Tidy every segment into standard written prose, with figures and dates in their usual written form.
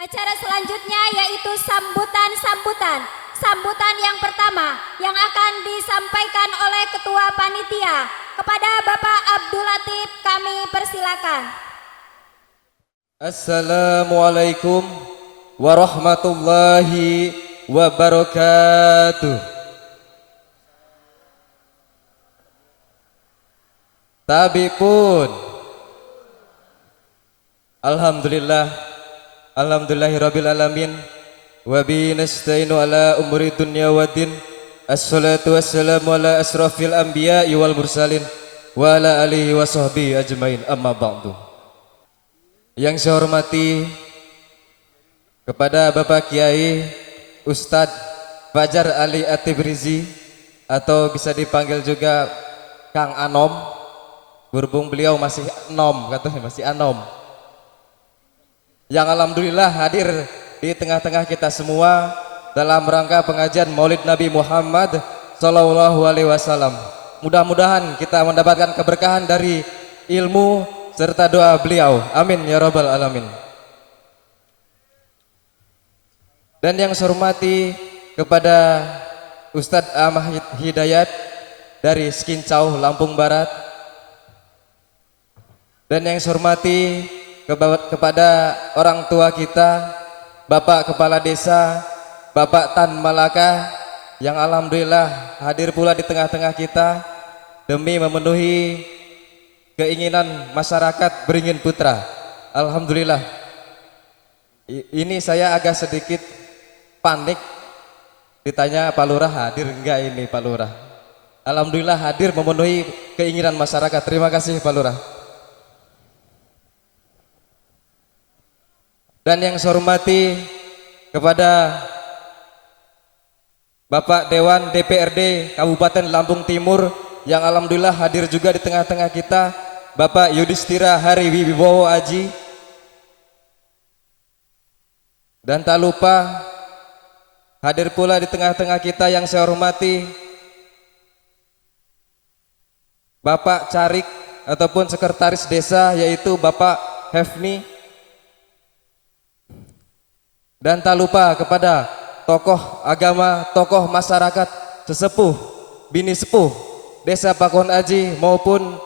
Acara selanjutnya yaitu sambutan-sambutan. Sambutan yang pertama yang akan disampaikan oleh Ketua Panitia. Kepada Bapak Abdul Latif kami persilakan. Assalamualaikum warahmatullahi wabarakatuh. Tabi pun Alhamdulillahirabbil alamin wa bi nasta'inu ala umuri dunya waddin. Assalatu wassalamu ala asrafil anbiya'i wal mursalin wa ala alihi wa sahbihi ajmain, amma ba'du. Yang saya hormati kepada Bapak Kiai Ustadz Fajar Ali Atibrizi, atau bisa dipanggil juga Kang Anom, berhubung beliau masih Anom, katanya masih Anom, yang alhamdulillah hadir di tengah-tengah kita semua dalam rangka pengajian Maulid Nabi Muhammad Sallallahu Alaihi Wasallam. Mudah-mudahan kita mendapatkan keberkahan dari ilmu serta doa beliau, amin ya rabbal alamin. Dan yang saya hormati kepada Ustadz Ahmad Hidayat dari Skincau, Lampung Barat. Dan yang saya hormati kepada orang tua kita, Bapak Kepala Desa, Bapak Tan Malaka, yang alhamdulillah hadir pula di tengah-tengah kita demi memenuhi keinginan masyarakat Beringin Putra. Alhamdulillah. Ini saya agak sedikit panik ditanya Pak Lurah hadir enggak ini Pak Lurah. Alhamdulillah hadir memenuhi keinginan masyarakat. Terima kasih Pak Lurah. Dan yang saya hormati kepada Bapak Dewan DPRD Kabupaten Lampung Timur, yang alhamdulillah hadir juga di tengah-tengah kita, Bapak Yudhistira Hari Wibowo Aji. Dan tak lupa hadir pula di tengah-tengah kita yang saya hormati Bapak Carik ataupun Sekretaris Desa, yaitu Bapak Hefni. Dan tak lupa kepada tokoh agama, tokoh masyarakat, sesepuh, bini sepuh Desa Pakon Aji maupun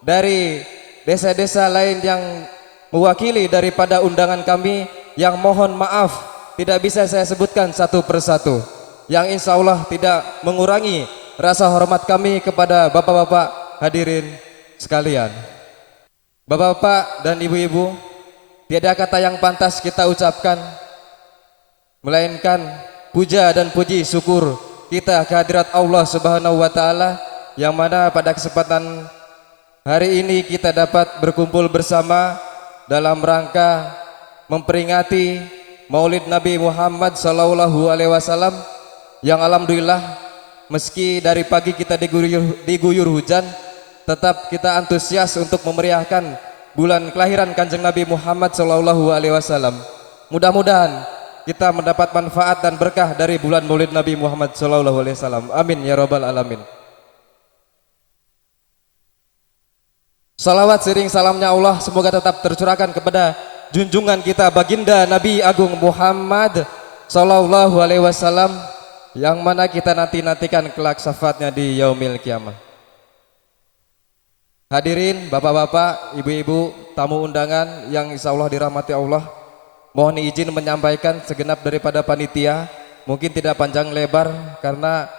dari desa-desa lain yang mewakili daripada undangan kami, yang mohon maaf tidak bisa saya sebutkan satu persatu, yang insya Allah tidak mengurangi rasa hormat kami kepada bapak-bapak hadirin sekalian. Bapak-bapak dan ibu-ibu, tiada kata yang pantas kita ucapkan melainkan puja dan puji syukur kita kehadirat Allah Subhanahu wa taala, yang mana pada kesempatan hari ini kita dapat berkumpul bersama dalam rangka memperingati Maulid Nabi Muhammad Sallallahu Alaihi Wasallam, yang alhamdulillah meski dari pagi kita diguyur hujan, tetap kita antusias untuk memeriahkan bulan kelahiran Kanjeng Nabi Muhammad Sallallahu Alaihi Wasallam. Mudah-mudahan kita mendapat manfaat dan berkah dari bulan Maulid Nabi Muhammad Sallallahu Alaihi Wasallam. Amin ya rabbal alamin. Salawat sering salamnya Allah semoga tetap tercurahkan kepada junjungan kita baginda Nabi Agung Muhammad Sallallahu Alaihi Wasallam, yang mana kita nantikan kelak syafaatnya di yaumil kiamah. Hadirin bapak-bapak, ibu-ibu, tamu undangan yang insya Allah dirahmati Allah, mohon izin menyampaikan segenap daripada panitia, mungkin tidak panjang lebar karena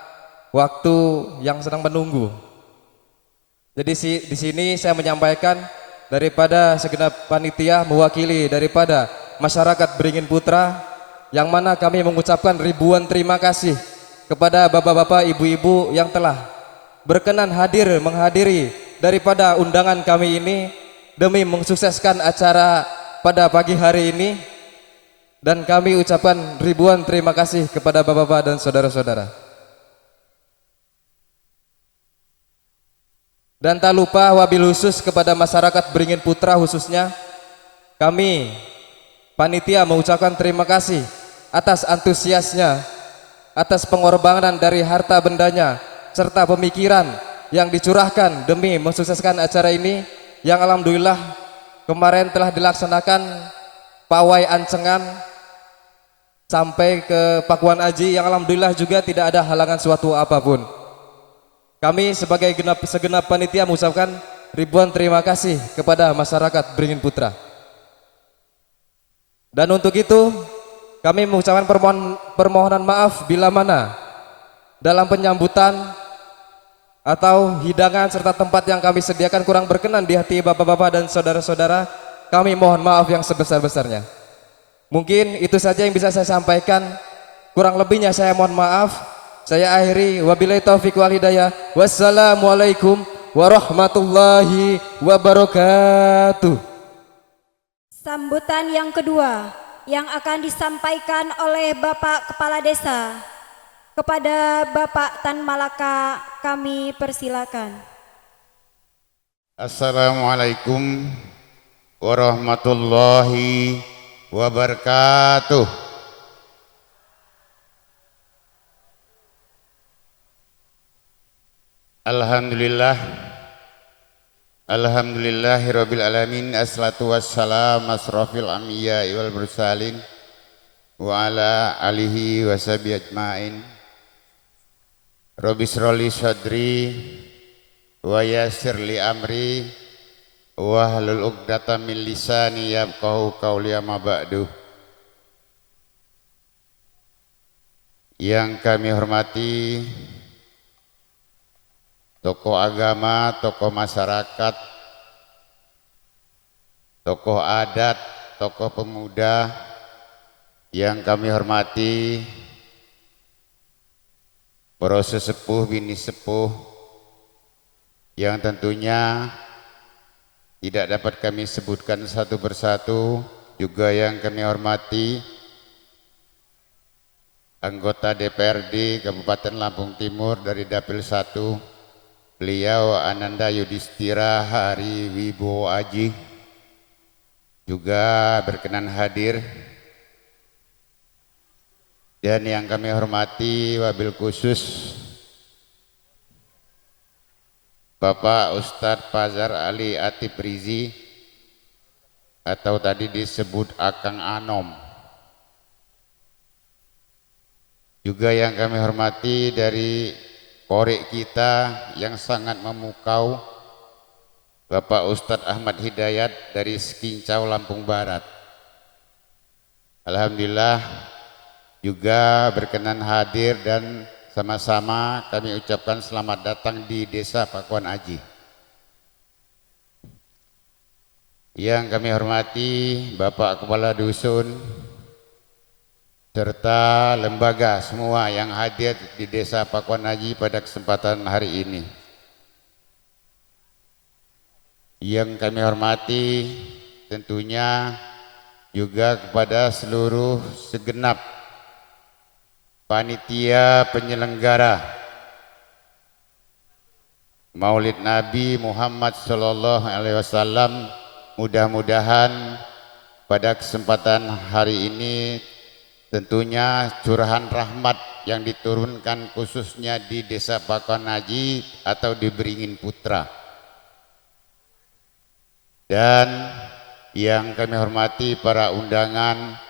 waktu yang sedang menunggu. Jadi di sini saya menyampaikan daripada segenap panitia mewakili daripada masyarakat Beringin Putra, yang mana kami mengucapkan ribuan terima kasih kepada bapak-bapak, ibu-ibu yang telah berkenan hadir menghadiri daripada undangan kami ini demi mensukseskan acara pada pagi hari ini. Dan kami ucapkan ribuan terima kasih kepada bapak-bapak dan saudara-saudara. Dan tak lupa wabil khusus kepada masyarakat Beringin Putra, khususnya kami panitia mengucapkan terima kasih atas antusiasnya, atas pengorbanan dari harta bendanya serta pemikiran yang dicurahkan demi mensukseskan acara ini, yang alhamdulillah kemarin telah dilaksanakan pawai ancengan sampai ke Pakuan Aji yang alhamdulillah juga tidak ada halangan suatu apapun. Kami sebagai segenap panitia mengucapkan ribuan terima kasih kepada masyarakat Beringin Putra. Dan untuk itu kami mengucapkan permohonan maaf bila mana dalam penyambutan atau hidangan serta tempat yang kami sediakan kurang berkenan di hati bapak-bapak dan saudara-saudara. Kami mohon maaf yang sebesar-besarnya. Mungkin itu saja yang bisa saya sampaikan. Kurang lebihnya saya mohon maaf. Saya akhiri, wabillahi taufiq wal hidayah. Wassalamualaikum warahmatullahi wabarakatuh. Sambutan yang kedua yang akan disampaikan oleh Bapak Kepala Desa kepada Bapak Tan Malaka, kami persilakan. Assalamualaikum warahmatullahi wabarakatuh. Alhamdulillah, alhamdulillahirabbil alamin, assalatu wassalam asrofil anbiya wal mursalin wa ala alihi washabihi ajmain. Rabbi shrali sadri wa yassir li amri wahlul 'uqdatam min lisani yafqahu qawli, amma ba'du. Yang kami hormati tokoh agama, tokoh masyarakat, tokoh adat, tokoh pemuda, yang kami hormati para sesepuh, bini sepuh, yang tentunya tidak dapat kami sebutkan satu persatu, juga yang kami hormati anggota DPRD Kabupaten Lampung Timur dari Dapil 1, beliau Ananda Yudhistira Hari Wibowo Aji, juga berkenan hadir. Dan yang kami hormati wabil khusus Bapak Ustadz Fazar Ali Atib Rizi, atau tadi disebut Akang Anom. Juga yang kami hormati dari korek kita yang sangat memukau, Bapak Ustadz Ahmad Hidayat dari Sekincau, Lampung Barat. Alhamdulillah juga berkenan hadir dan sama-sama kami ucapkan selamat datang di Desa Pakuan Aji. Yang kami hormati Bapak Kepala Dusun serta lembaga semua yang hadir di Desa Pakuan Aji pada kesempatan hari ini. Yang kami hormati tentunya juga kepada seluruh segenap panitia penyelenggara Maulid Nabi Muhammad Sallallahu Alaihi Wasallam. Mudah-mudahan pada kesempatan hari ini tentunya curahan rahmat yang diturunkan khususnya di Desa Pakuan Aji atau di Beringin Putra. Dan yang kami hormati para undangan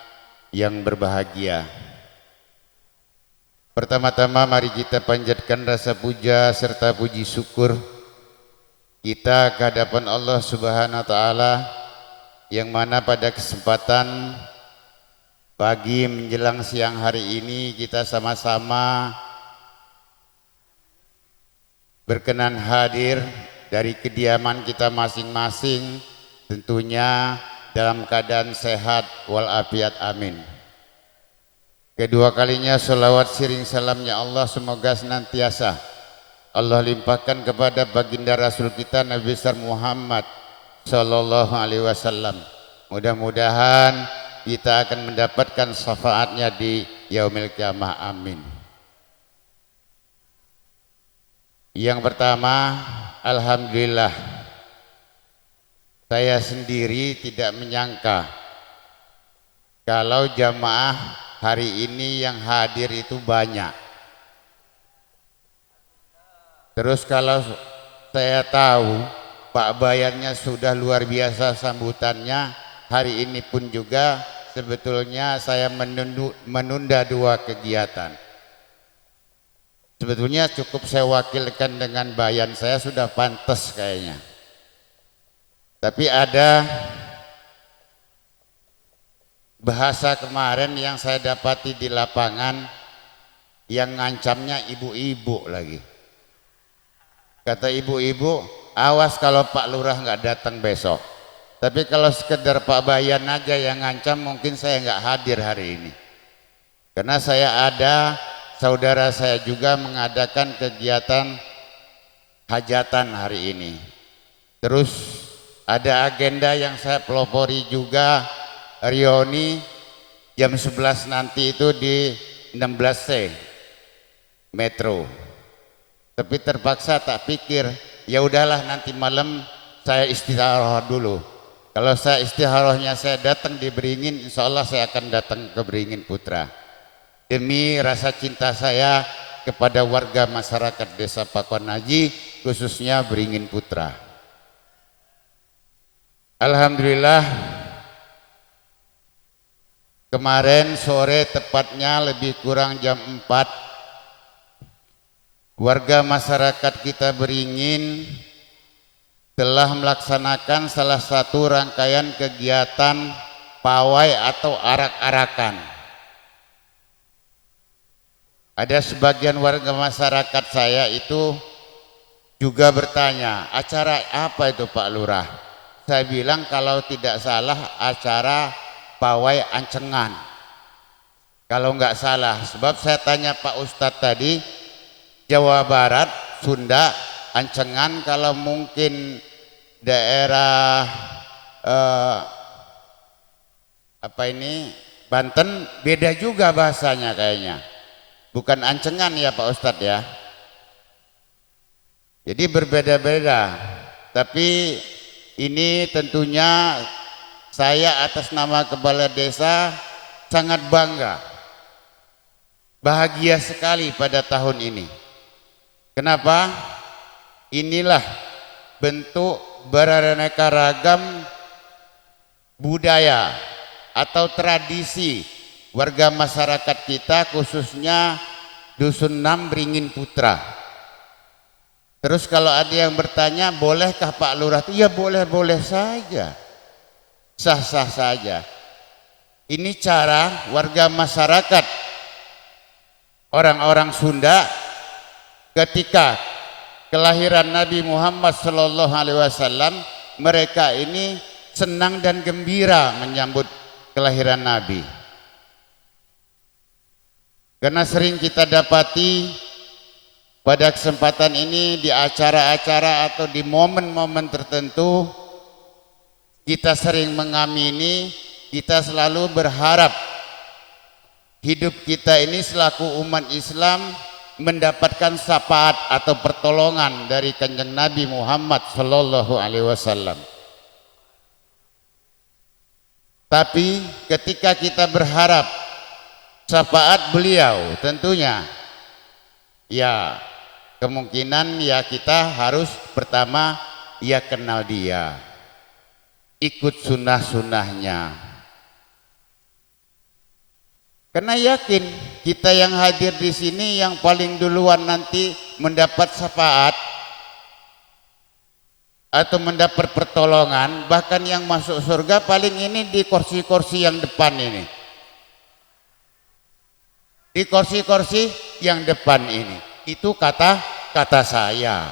yang berbahagia. Pertama-tama mari kita panjatkan rasa puja serta puji syukur kita ke hadapan Allah Subhanahu wa taala, yang mana pada kesempatan pagi menjelang siang hari ini kita sama-sama berkenan hadir dari kediaman kita masing-masing, tentunya dalam keadaan sehat walafiat, amin. Kedua kalinya sholawat siring salamnya Allah semoga senantiasa Allah limpahkan kepada baginda Rasul kita Nabi besar Muhammad Sallallahu Alaihi Wasallam. Mudah-mudahan kita akan mendapatkan syafaatnya di yaumil kiamah, amin. Yang pertama, alhamdulillah, saya sendiri tidak menyangka kalau jamaah hari ini yang hadir itu banyak. Terus kalau saya tahu Pak Bayannya sudah luar biasa sambutannya, hari ini pun juga sebetulnya saya menunda 2 kegiatan. Sebetulnya cukup saya wakilkan dengan bayan, saya sudah pantas kayaknya. Tapi ada bahasa kemarin yang saya dapati di lapangan yang ngancamnya ibu-ibu lagi. Kata ibu-ibu, awas kalau Pak Lurah nggak datang besok. Tapi kalau sekedar Pak Bayan aja yang ngancam, mungkin saya nggak hadir hari ini. Karena saya ada, saudara saya juga mengadakan kegiatan hajatan hari ini. Terus ada agenda yang saya pelopori juga, Rioni jam 11 nanti itu di 16C Metro. Tapi terpaksa tak pikir, ya udahlah nanti malam saya istirahat dulu. Kalau saya istirahatnya saya datang di Beringin, insya Allah saya akan datang ke Beringin Putra. Demi rasa cinta saya kepada warga masyarakat Desa Pakuan Haji, khususnya Beringin Putra. Alhamdulillah, kemarin sore tepatnya lebih kurang jam 4, warga masyarakat kita Beringin telah melaksanakan salah satu rangkaian kegiatan pawai atau arak-arakan. Ada sebagian warga masyarakat saya itu juga bertanya, acara apa itu Pak Lurah? Saya bilang kalau tidak salah acara pawai Ancengan. Kalau nggak salah, sebab saya tanya Pak Ustadz tadi, Jawa Barat, Sunda, Ancengan, kalau mungkin daerah Banten beda juga bahasanya kayaknya. Bukan Ancengan ya Pak Ustadz ya. Jadi berbeda-beda. Tapi ini tentunya saya atas nama Kepala Desa sangat bangga. Bahagia sekali pada tahun ini. Kenapa? Inilah bentuk beraneka ragam budaya atau tradisi warga masyarakat kita, khususnya Dusun 6 Beringin Putra. Terus kalau ada yang bertanya, bolehkah Pak Lurah? Ya boleh-boleh saja, sah-sah saja. Ini cara warga masyarakat orang-orang Sunda ketika kelahiran Nabi Muhammad SAW, mereka ini senang dan gembira menyambut kelahiran Nabi. Karena sering kita dapati pada kesempatan ini di acara-acara atau di momen-momen tertentu, kita sering mengamini, kita selalu berharap hidup kita ini selaku umat Islam mendapatkan syafaat atau pertolongan dari Kanjeng Nabi Muhammad Sallallahu Alaihi Wasallam. Tapi ketika kita berharap syafaat beliau, tentunya ya kemungkinan ya kita harus pertama ya kenal dia, ikut sunnah-sunnahnya. Karena yakin kita yang hadir di sini yang paling duluan nanti mendapat syafaat atau mendapat pertolongan, bahkan yang masuk surga paling ini di kursi-kursi yang depan ini. Di kursi-kursi yang depan ini. Itu kata saya.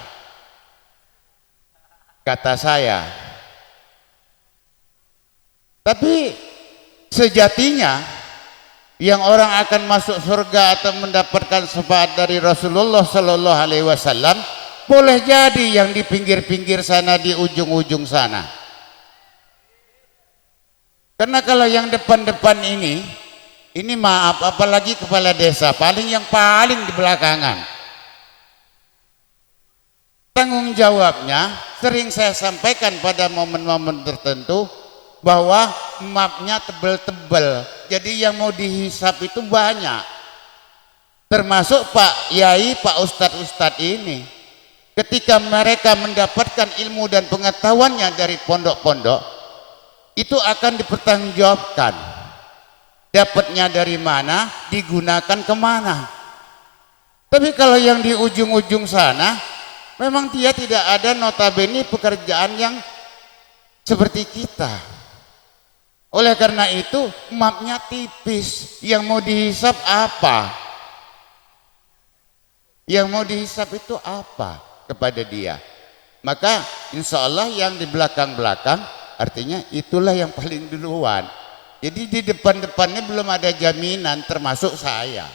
Kata saya. Tapi sejatinya yang orang akan masuk surga atau mendapatkan syafaat dari Rasulullah Sallallahu Alaihi Wasallam boleh jadi yang di pinggir-pinggir sana, di ujung-ujung sana. Karena kalau yang depan-depan ini maaf, apalagi kepala desa, yang paling di belakangan. Tanggung jawabnya sering saya sampaikan pada momen-momen tertentu bahwa mapnya tebel-tebel, jadi yang mau dihisap itu banyak, termasuk Pak Yai, Pak Ustadz ini. Ketika mereka mendapatkan ilmu dan pengetahuannya dari pondok-pondok, itu akan dipertanggungjawabkan. dapatnya dari mana, digunakan kemana. Tapi kalau yang di ujung-ujung sana, memang dia tidak ada notabene pekerjaan yang seperti kita. Oleh karena itu mapnya tipis, yang mau dihisap apa? Yang mau dihisap itu apa kepada dia? Maka insya Allah yang di belakang-belakang artinya itulah yang paling duluan. Jadi di depan-depannya belum ada jaminan termasuk saya.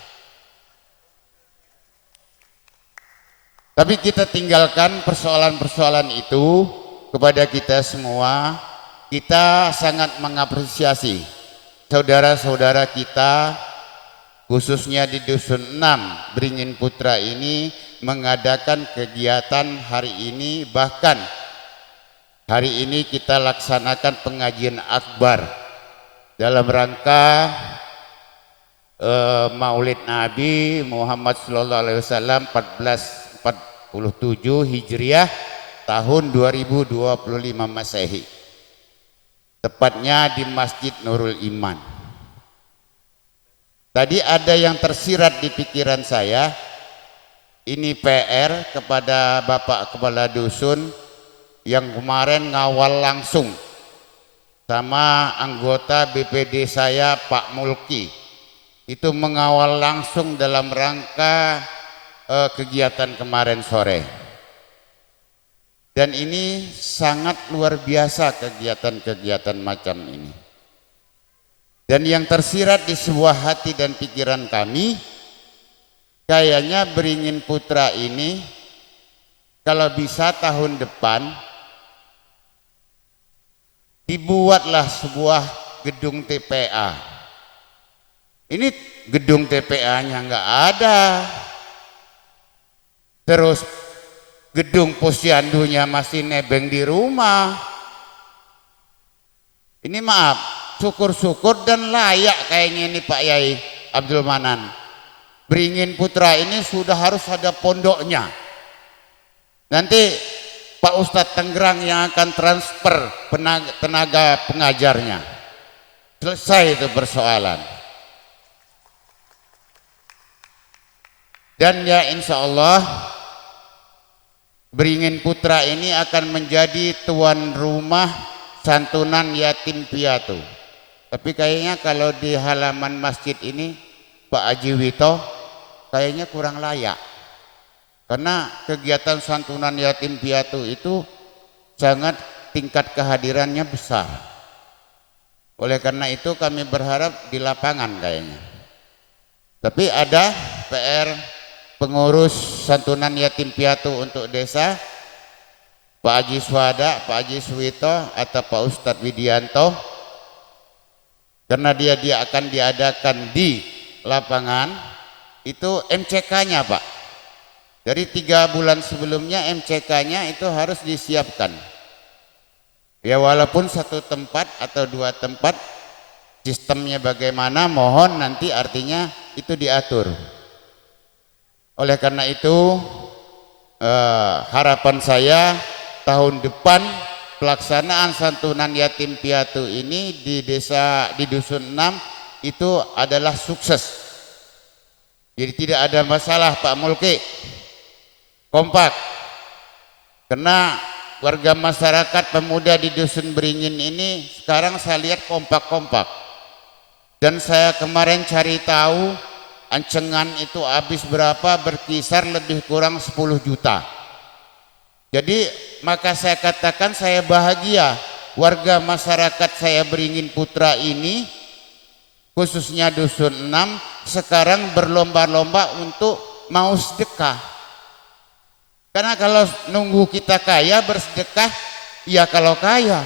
Tapi kita tinggalkan persoalan-persoalan itu kepada kita semua. Kita sangat mengapresiasi saudara-saudara kita khususnya di Dusun 6 Beringin Putra ini mengadakan kegiatan hari ini. Bahkan hari ini kita laksanakan pengajian akbar dalam rangka Maulid Nabi Muhammad SAW 1447 Hijriah tahun 2025 Masehi, tepatnya di Masjid Nurul Iman. Tadi ada yang tersirat di pikiran saya, ini PR kepada Bapak Kepala Dusun yang kemarin ngawal langsung sama anggota BPD saya Pak Mulki, itu mengawal langsung dalam rangka kegiatan kemarin sore. Dan ini sangat luar biasa kegiatan-kegiatan macam ini. Dan yang tersirat di sebuah hati dan pikiran kami, kayaknya Beringin Putra ini kalau bisa tahun depan dibuatlah sebuah gedung TPA. Ini gedung TPA-nya nggak ada. Terus gedung posyandunya masih nebeng di rumah. Ini maaf, syukur-syukur dan layak kayaknya ini Pak Yai Abdul Manan. Beringin Putra ini sudah harus ada pondoknya. Nanti Pak Ustadz Tenggerang yang akan transfer tenaga pengajarnya. Selesai itu persoalan. Dan ya insya Allah Beringin Putra ini akan menjadi tuan rumah santunan yatim piatu. Tapi kayaknya kalau di halaman masjid ini Pak Haji Wito kayaknya kurang layak. Karena kegiatan santunan yatim piatu itu sangat tingkat kehadirannya besar. Oleh karena itu kami berharap di lapangan kayaknya. Tapi ada PR pengurus santunan yatim piatu untuk desa, Pak Haji Swada, Pak Haji Suwito atau Pak Ustadz Widianto, karena dia akan diadakan di lapangan. Itu MCK-nya Pak, dari 3 bulan sebelumnya MCK-nya itu harus disiapkan ya, walaupun 1 tempat atau 2 tempat, sistemnya bagaimana mohon nanti artinya itu diatur. Oleh karena itu harapan saya tahun depan pelaksanaan santunan yatim piatu ini di desa di Dusun 6 itu adalah sukses. Jadi tidak ada masalah Pak Mulki, kompak. Karena warga masyarakat pemuda di Dusun Beringin ini sekarang saya lihat kompak-kompak. Dan saya kemarin cari tahu ancengan itu habis berapa, berkisar lebih kurang 10 juta. Jadi maka saya katakan saya bahagia warga masyarakat saya Beringin Putra ini khususnya Dusun 6 sekarang berlomba-lomba untuk mau sedekah. Karena kalau nunggu kita kaya bersedekah, ya kalau kaya.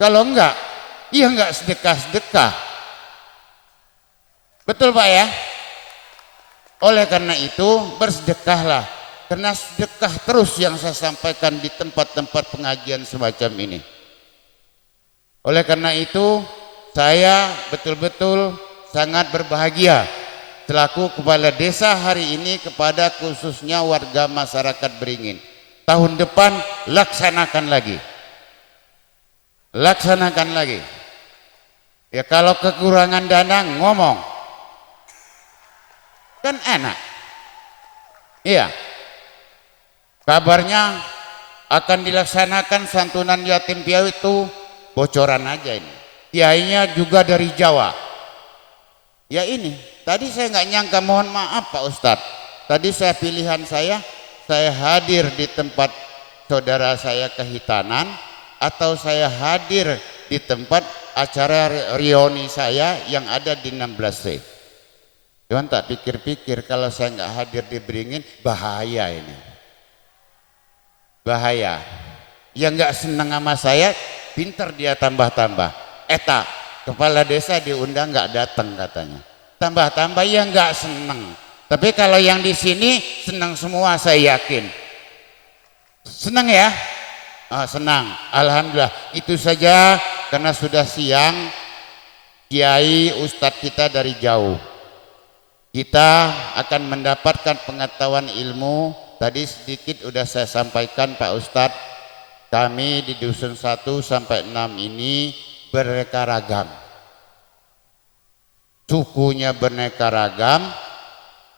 Kalau enggak, ya enggak sedekah-sedekah. Betul Pak ya? Oleh karena itu bersedekahlah, karena sedekah terus yang saya sampaikan di tempat-tempat pengajian semacam ini. Oleh karena itu saya betul-betul sangat berbahagia selaku kepala desa hari ini kepada khususnya warga masyarakat Beringin. Tahun depan laksanakan lagi. Ya kalau kekurangan dana ngomong. Kan enak. Iya. Kabarnya akan dilaksanakan santunan yatim piatu itu bocoran aja ini. Kiainya juga dari Jawa. Ya ini, tadi saya nggak nyangka, mohon maaf Pak Ustadz. Tadi pilihan saya hadir di tempat saudara saya kehitanan atau saya hadir di tempat acara reuni saya yang ada di 16C. Cuman tak pikir-pikir kalau saya nggak hadir di Beringin bahaya ini. Bahaya. Yang nggak senang sama saya, pinter dia tambah-tambah. Eta, kepala desa diundang nggak datang katanya. Tambah-tambah ya nggak seneng. Tapi kalau yang di sini senang semua, saya yakin. Senang ya? Oh, senang. Alhamdulillah. Itu saja karena sudah siang. Kiai Ustadz kita dari jauh. Kita akan mendapatkan pengetahuan ilmu. Tadi sedikit udah saya sampaikan Pak Ustadz. Kami di Dusun 1 sampai 6 ini beraneka ragam. Sukunya beraneka ragam,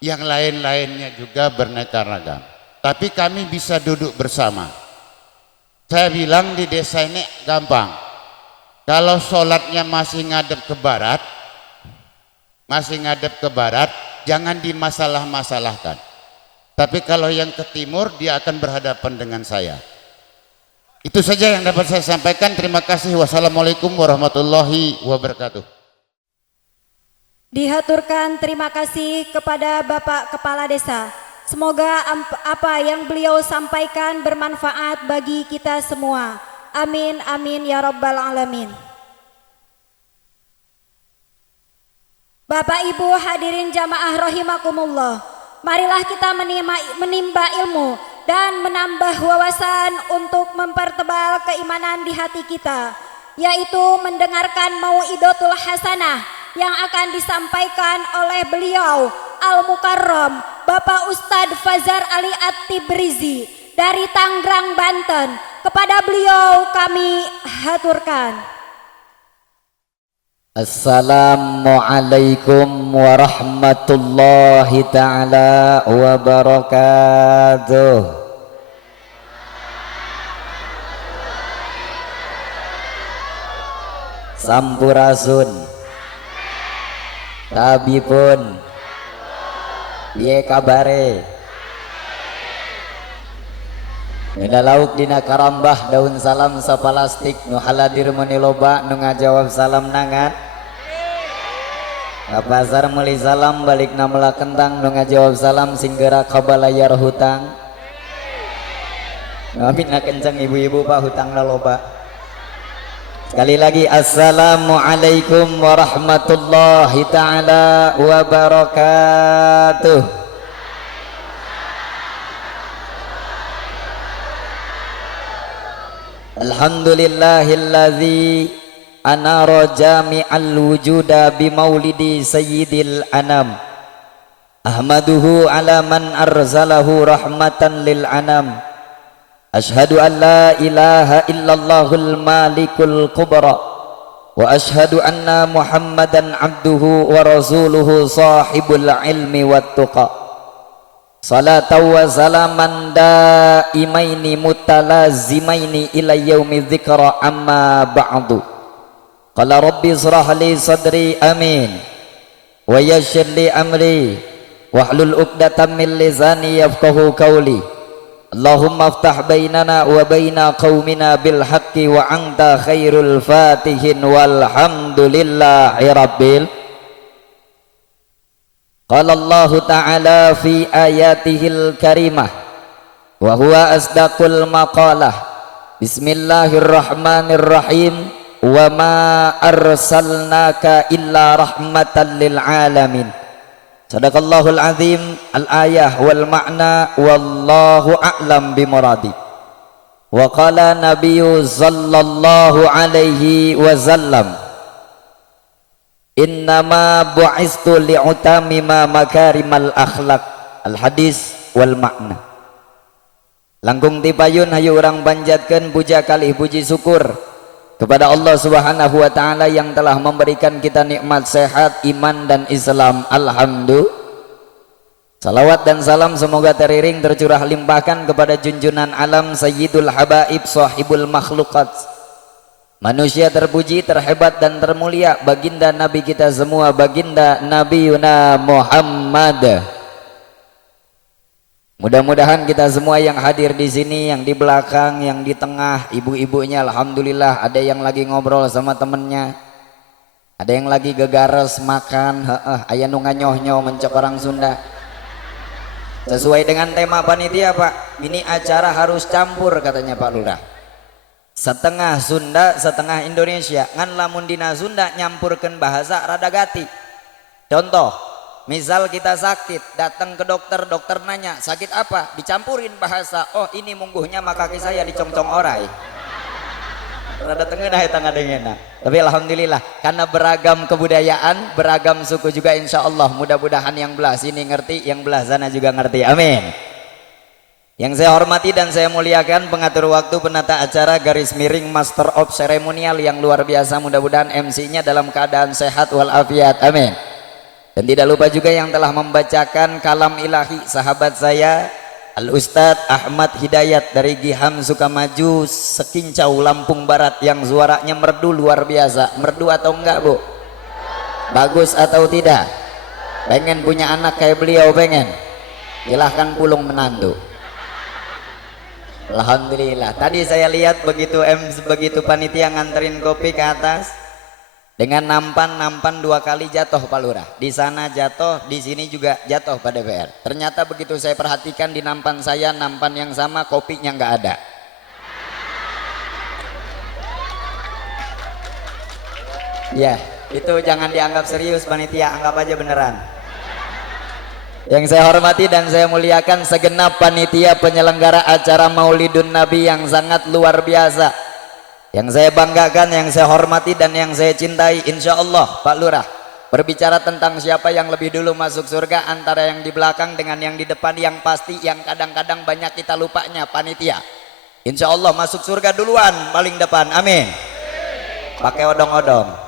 yang lain-lainnya juga beraneka ragam. Tapi kami bisa duduk bersama. Saya bilang di desa ini gampang. Kalau sholatnya masih ngadep ke barat, jangan dimasalah-masalahkan. Tapi kalau yang ke timur, dia akan berhadapan dengan saya. Itu saja yang dapat saya sampaikan. Terima kasih. Wassalamualaikum warahmatullahi wabarakatuh. Dihaturkan terima kasih kepada Bapak Kepala Desa. Semoga apa yang beliau sampaikan bermanfaat bagi kita semua. Amin, amin ya rabbal alamin. Bapak Ibu hadirin jamaah rahimakumullah. Marilah kita menimba ilmu dan menambah wawasan untuk mempertebal keimanan di hati kita, yaitu mendengarkan mau'idotul hasanah yang akan disampaikan oleh beliau Al-Mukarram Bapak Ustadz Fazar Ali At-Tibrizi dari Tangerang, Banten. Kepada beliau kami haturkan. Assalamualaikum warahmatullahi ta'ala wabarakatuh. Sampurasun tabipun piye kabare? Nina lauk dina karambah daun salam sapalastik nu haladir meni loba nu ngajawab salam nangan. Kapasar meuli salam balik namela kentang nu ngajawab salam singgera kabalayar hutang. Ngabina kenceng ibu-ibu Pak hutangna loba. Sekali lagi assalamualaikum warahmatullahi ta'ala wabarakatuh. Alhamdulillahilladzi anara jami'al wujuda bimaulidi sayyidil anam. Ahmaduhu ala man arzalahu rahmatan lil anam. Ashhadu an la ilaha illallahul malikul kubra wa ashhadu anna muhammadan abduhu wa rasuluhu sahibul ilmi wat tuqa. Salatan wa salaman daimaini mutalazimaini ila yaumi dzikra amma ba'du. Qala rabbi israh li sadri amin wa yassir li amri wahlul 'uqdatam min lisani yafqahu qawli. Allahumma aftah bainana wa baina qaumina bil haqqi wa anta khairul fatihin walhamdulillahi rabbil. Qala Allah ta'ala fi ayatihil karimah wa huwa asdaqul maqalah. Bismillahirrahmanirrahim. Wa ma arsalnaka illa rahmatan lil alamin. Sadaqallahul azim. Al-ayah wal ma'na wallahu a'lam bimuradi. Wa qala nabiyyu sallallahu alaihi wasallam, innama bu'istu li'utamima makarimal akhlaq. Al-hadis wal ma'na. Langkung tipayun hayu urang panjatkeun puja kalih puji syukur kepada Allah Subhanahu wa taala yang telah memberikan kita nikmat sehat, iman dan Islam. Alhamdulillah. Salawat dan salam semoga teriring tercurah limpahkan kepada junjunan alam Sayyidul Habaib Sahibul Makhlukat, manusia terpuji, terhebat dan termulia, baginda Nabi kita semua, baginda Nabi Yuna Muhammad. Mudah-mudahan kita semua yang hadir di sini, yang di belakang, yang di tengah, ibu-ibunya alhamdulillah ada yang lagi ngobrol sama temennya, ada yang lagi gegares makan, aya nu nganyoh-nyoh mencok orang Sunda. Sesuai dengan tema panitia Pak, ini acara harus campur katanya Pak Lurah. Setengah Sunda, setengah Indonesia. Ngan lamun dina Sunda nyampurkan bahasa rada gati. Contoh, misal kita sakit, datang ke dokter, dokter nanya, sakit apa? Dicampurin bahasa, oh ini mungguhnya maka kaki saya dicongcong orai. Rada tengenah eta ngadengena. Tapi alhamdulillah karena beragam kebudayaan, beragam suku juga insya Allah, mudah-mudahan yang belah sini ngerti, yang belah sana juga ngerti. Amin. Yang saya hormati dan saya muliakan pengatur waktu, penata acara, garis miring, master of ceremonial yang luar biasa, mudah-mudahan MC-nya dalam keadaan sehat walafiat. Amin. Dan tidak lupa juga yang telah membacakan kalam ilahi sahabat saya Al-Ustadz Ahmad Hidayat dari Giham Sukamaju Sekincau Lampung Barat yang suaranya merdu luar biasa. Merdu atau enggak Bu? Bagus atau tidak? Pengen punya anak kayak beliau pengen? Silahkan pulung menantu. Alhamdulillah. Tadi saya lihat begitu panitia nganterin kopi ke atas dengan nampan 2 kali jatuh Pak Lurah. Di sana jatuh, di sini juga jatuh Pak DPR. Ternyata begitu saya perhatikan di nampan saya, nampan yang sama, kopinya nggak ada. Ya, itu jangan dianggap serius panitia, anggap aja beneran. Yang saya hormati dan saya muliakan segenap panitia penyelenggara acara Maulidun Nabi yang sangat luar biasa, yang saya banggakan, yang saya hormati dan yang saya cintai. Insya Allah Pak Lurah berbicara tentang siapa yang lebih dulu masuk surga antara yang di belakang dengan yang di depan, yang pasti yang kadang-kadang banyak kita lupanya panitia. Insya Allah masuk surga duluan paling depan. Amin. Pakai odong-odong.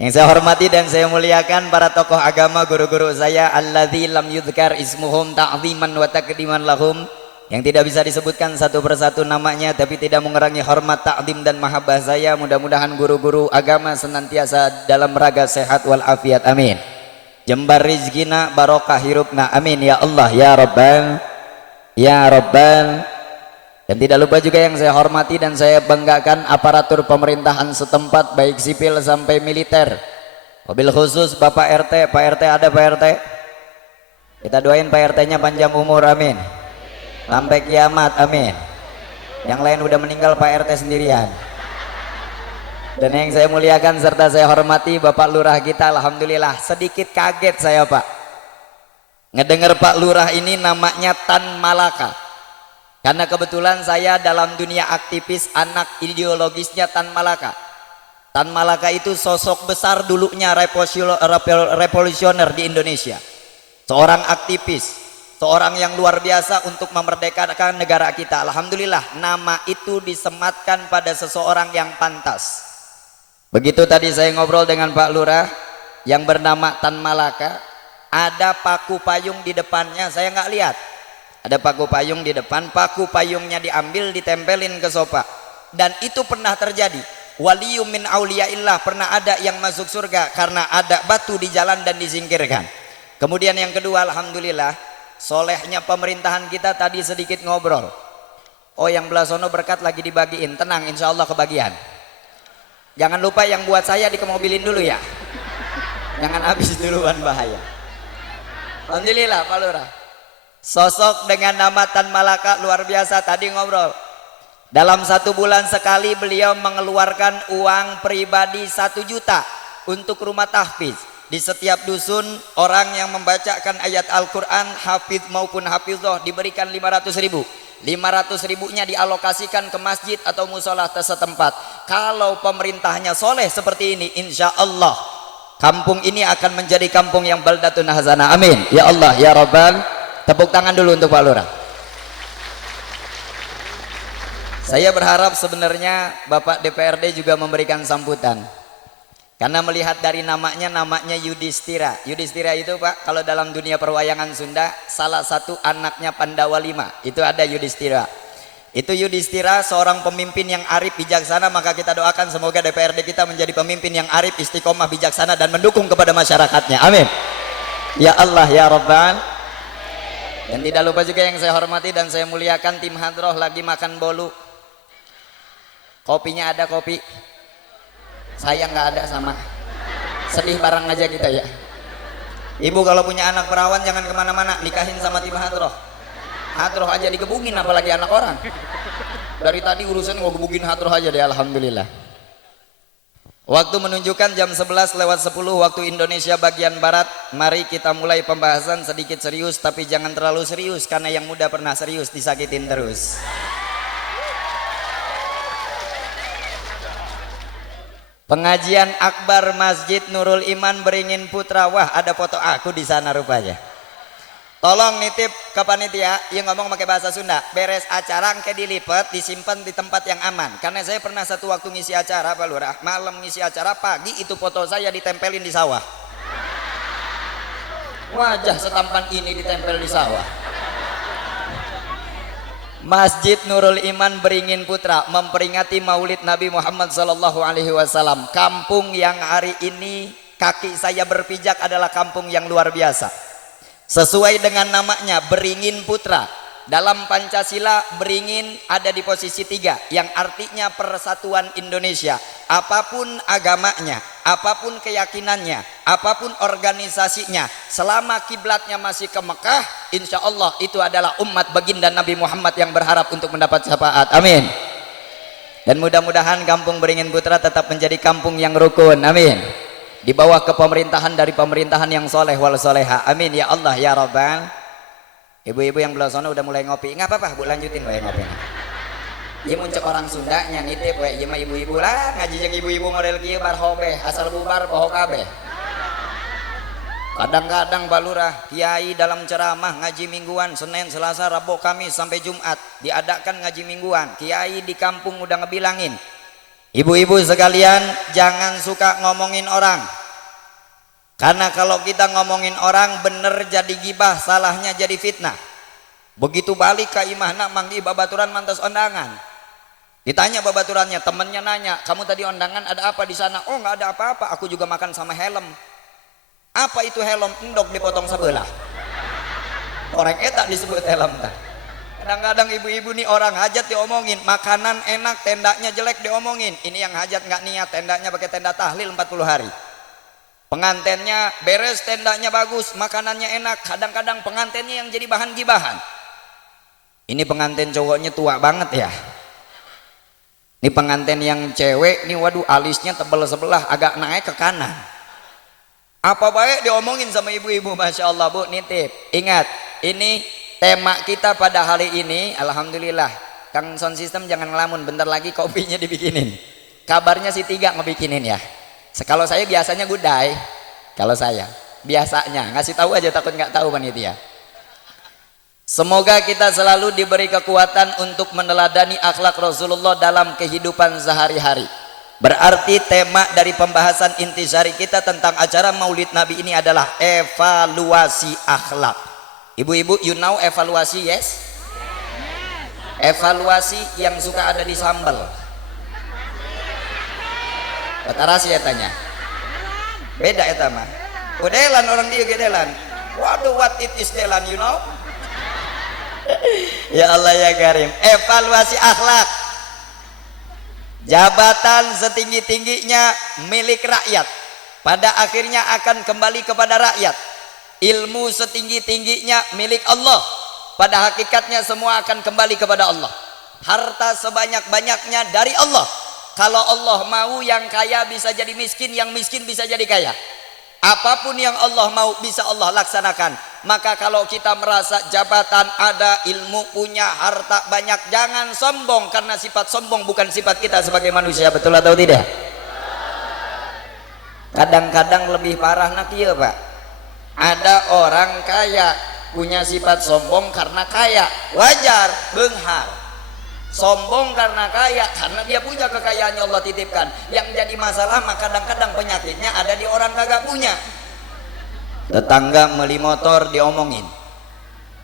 Yang saya hormati dan saya muliakan para tokoh agama, guru-guru saya, alladzi lam yudhkar ismuhum ta'ziman wa takdiman lahum, yang tidak bisa disebutkan satu persatu namanya tapi tidak mengurangi hormat, ta'zim dan mahabbah saya. Mudah-mudahan guru-guru agama senantiasa dalam raga sehat walafiat. Amin. Jembar rizkina barokah hirupna. Amin ya Allah ya Rabbal ya Rabbal. Dan tidak lupa juga yang saya hormati dan saya banggakan aparatur pemerintahan setempat baik sipil sampai militer. Mobil khusus Bapak RT. Pak RT ada Pak RT? Kita doain Pak RT-nya panjang umur. Amin. Sampai kiamat. Amin. Yang lain udah meninggal, Pak RT sendirian. Dan yang saya muliakan serta saya hormati Bapak Lurah kita, alhamdulillah sedikit kaget saya Pak ngedengar Pak Lurah ini namanya Tan Malaka, karena kebetulan saya dalam dunia aktivis anak ideologisnya Tan Malaka. Tan Malaka itu sosok besar dulunya revolusioner di Indonesia, seorang aktivis, seorang yang luar biasa untuk memerdekakan negara kita. Alhamdulillah nama itu disematkan pada seseorang yang pantas. Begitu tadi saya ngobrol dengan Pak Lurah yang bernama Tan Malaka, ada paku payung di depannya, saya nggak lihat. Ada paku payung di depan, paku payungnya diambil ditempelin ke sofa. Dan itu pernah terjadi. Waliyum min auliyaillah, pernah ada yang masuk surga karena ada batu di jalan dan disingkirkan. Kemudian yang kedua, alhamdulillah solehnya pemerintahan kita tadi sedikit ngobrol. Oh yang belah sono berkat lagi dibagiin, tenang insya Allah kebagian. Jangan lupa yang buat saya dikemobilin dulu ya, jangan habis duluan bahaya. Alhamdulillah Pak Lurah, sosok dengan nama Tan Malaka luar biasa. Tadi ngobrol, dalam 1 bulan sekali beliau mengeluarkan uang pribadi 1 juta untuk rumah tahfiz. Di setiap dusun orang yang membacakan ayat Al-Quran, hafidh maupun hafidhoh, diberikan 500.000. 500.000-nya dialokasikan ke masjid atau musola setempat. Kalau pemerintahnya soleh seperti ini, insya Allah kampung ini akan menjadi kampung yang baldatun hazana. Amin ya Allah ya Rabbal. Tepuk tangan dulu untuk Pak Lurah. Saya berharap sebenarnya Bapak DPRD juga memberikan sambutan. Karena melihat dari namanya Yudhistira. Yudhistira itu Pak, kalau dalam dunia perwayangan Sunda, salah satu anaknya Pandawa V. Itu ada Yudhistira. Itu Yudhistira seorang pemimpin yang arif bijaksana, maka kita doakan semoga DPRD kita menjadi pemimpin yang arif, istiqomah, bijaksana dan mendukung kepada masyarakatnya. Amin. Ya Allah ya Rabbal. Dan tidak lupa juga yang saya hormati dan saya muliakan tim hadroh lagi makan bolu. Kopinya ada kopi. Saya nggak ada sama. Sedih bareng aja kita ya. Ibu kalau punya anak perawan jangan kemana-mana, nikahin sama tim hadroh. Hadroh aja digebungin apalagi anak orang. Dari tadi urusan mau gebugin hadroh aja deh, alhamdulillah. Waktu menunjukkan jam 11:10 waktu Indonesia bagian Barat. Mari kita mulai pembahasan sedikit serius, tapi jangan terlalu serius karena yang muda pernah serius disakitin terus. Pengajian akbar Masjid Nurul Iman Beringin Putra. Wah, ada foto aku di sana rupanya. Tolong nitip ke panitia yang ngomong pakai bahasa Sunda. Beres acara engke dilipet, disimpan di tempat yang aman. Karena saya pernah satu waktu ngisi acara Pak Lurah, malam ngisi acara, pagi itu foto saya ditempelin di sawah. Wajah setampan ini ditempel di sawah. Masjid Nurul Iman Beringin Putra memperingati Maulid Nabi Muhammad SAW. Kampung yang hari ini kaki saya berpijak adalah kampung yang luar biasa. Sesuai dengan namanya Beringin Putra. Dalam Pancasila Beringin ada di posisi 3 yang artinya persatuan Indonesia. Apapun agamanya, apapun keyakinannya, apapun organisasinya, selama kiblatnya masih ke Mekah, insya Allah itu adalah umat baginda Nabi Muhammad yang berharap untuk mendapat syafaat. Amin. Dan mudah-mudahan kampung Beringin Putra tetap menjadi kampung yang rukun. Amin. Di bawah kepemerintahan dari pemerintahan yang soleh wal soleha. Amin ya Allah ya Rabbal. Ibu-ibu yang belah sana udah mulai ngopi. Nggak apa-apa Bu, lanjutin we ngopi. Ieu muncul orang Sunda nya nitip we, ieu mah ibu-ibu lah ngaji jeung ibu-ibu model kieu bar hobeh, asal bubar poho kabeh. Kadang-kadang Pak Lurah, kiai dalam ceramah ngaji mingguan Senin, Selasa, Rabu, Kamis sampai Jumat diadakan ngaji mingguan. Kiai di kampung udah ngebilangin, ibu-ibu sekalian jangan suka ngomongin orang. Karena kalau kita ngomongin orang bener jadi gibah, salahnya jadi fitnah. Begitu balik ke imahna manggi babaturan mantas ondangan. Ditanya babaturannya, temennya nanya, kamu tadi ondangan ada apa di sana? Oh nggak ada apa-apa, aku juga makan sama helm. Apa itu helm? Endog dipotong sebelah. Orang etak disebut helm tak. Kadang-kadang ibu-ibu nih orang hajat diomongin, makanan enak, tendanya jelek diomongin. Ini yang hajat nggak niat, tendanya pakai tenda tahlil 40 hari. Pengantennya beres, tendanya bagus, makanannya enak, kadang-kadang pengantennya yang jadi bahan gibahan. Ini pengantin cowoknya tua banget ya. Ini pengantin yang cewek, nih waduh alisnya tebal sebelah, agak naik ke kanan. Apa baik diomongin sama ibu-ibu, Masya Allah Bu, nitip. Ingat, ini tema kita pada hari ini, alhamdulillah. Kang sound system jangan ngelamun, bentar lagi kopinya dibikinin. Kabarnya si Tiga ngebikinin ya. Kalau saya biasanya gudai, kalau saya biasanya ngasih tahu aja takut nggak tahu panitia. Semoga kita selalu diberi kekuatan untuk meneladani akhlak Rasulullah dalam kehidupan sehari-hari. Berarti tema dari pembahasan intisari kita tentang acara Maulid Nabi ini adalah evaluasi akhlak. Ibu-ibu, you know evaluasi, yes? Evaluasi yang suka ada di sambal. Batarasi ya tanya. Beda ya mah. Delan orang dia gedelan. Waduh, what it is delan, you know? Ya Allah ya Karim. Evaluasi akhlak. Jabatan setinggi-tingginya milik rakyat, pada akhirnya akan kembali kepada rakyat. Ilmu setinggi-tingginya milik Allah, pada hakikatnya semua akan kembali kepada Allah. Harta sebanyak-banyaknya dari Allah. Kalau Allah mau yang kaya bisa jadi miskin, yang miskin bisa jadi kaya. Apapun yang Allah mau bisa Allah laksanakan. Maka kalau kita merasa jabatan ada, ilmu punya, harta banyak, jangan sombong, karena sifat sombong bukan sifat kita sebagai manusia. Betul atau tidak? Kadang-kadang lebih parah nak iya Pak. Ada orang kaya punya sifat sombong karena kaya, wajar, beunghar. Sombong karena kaya, karena dia punya kekayaannya Allah titipkan. Yang jadi masalah mah kadang-kadang penyakitnya ada di orang kagak punya. Tetangga beli motor diomongin,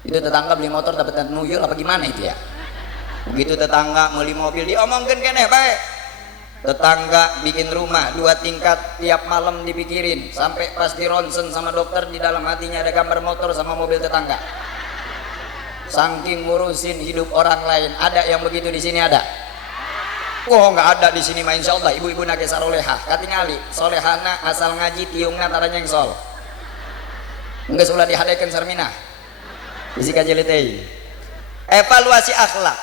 itu tetangga beli motor dapat nuyul apa gimana itu ya. Begitu tetangga beli mobil diomongin kene baik. Tetangga bikin rumah 2 tingkat, tiap malam dipikirin sampai pas di ronsen sama dokter di dalam hatinya ada gambar motor sama mobil tetangga. Saking ngurusin hidup orang lain. Ada yang begitu di sini ada? Oh nggak ada di sini mah insya Allah. Ibu-ibu nake saroleha katingali solehana asal ngaji tiungna taranya yang sol. Enggak sulah dihadaikan sarmina. Isi kajelitei. Evaluasi akhlak.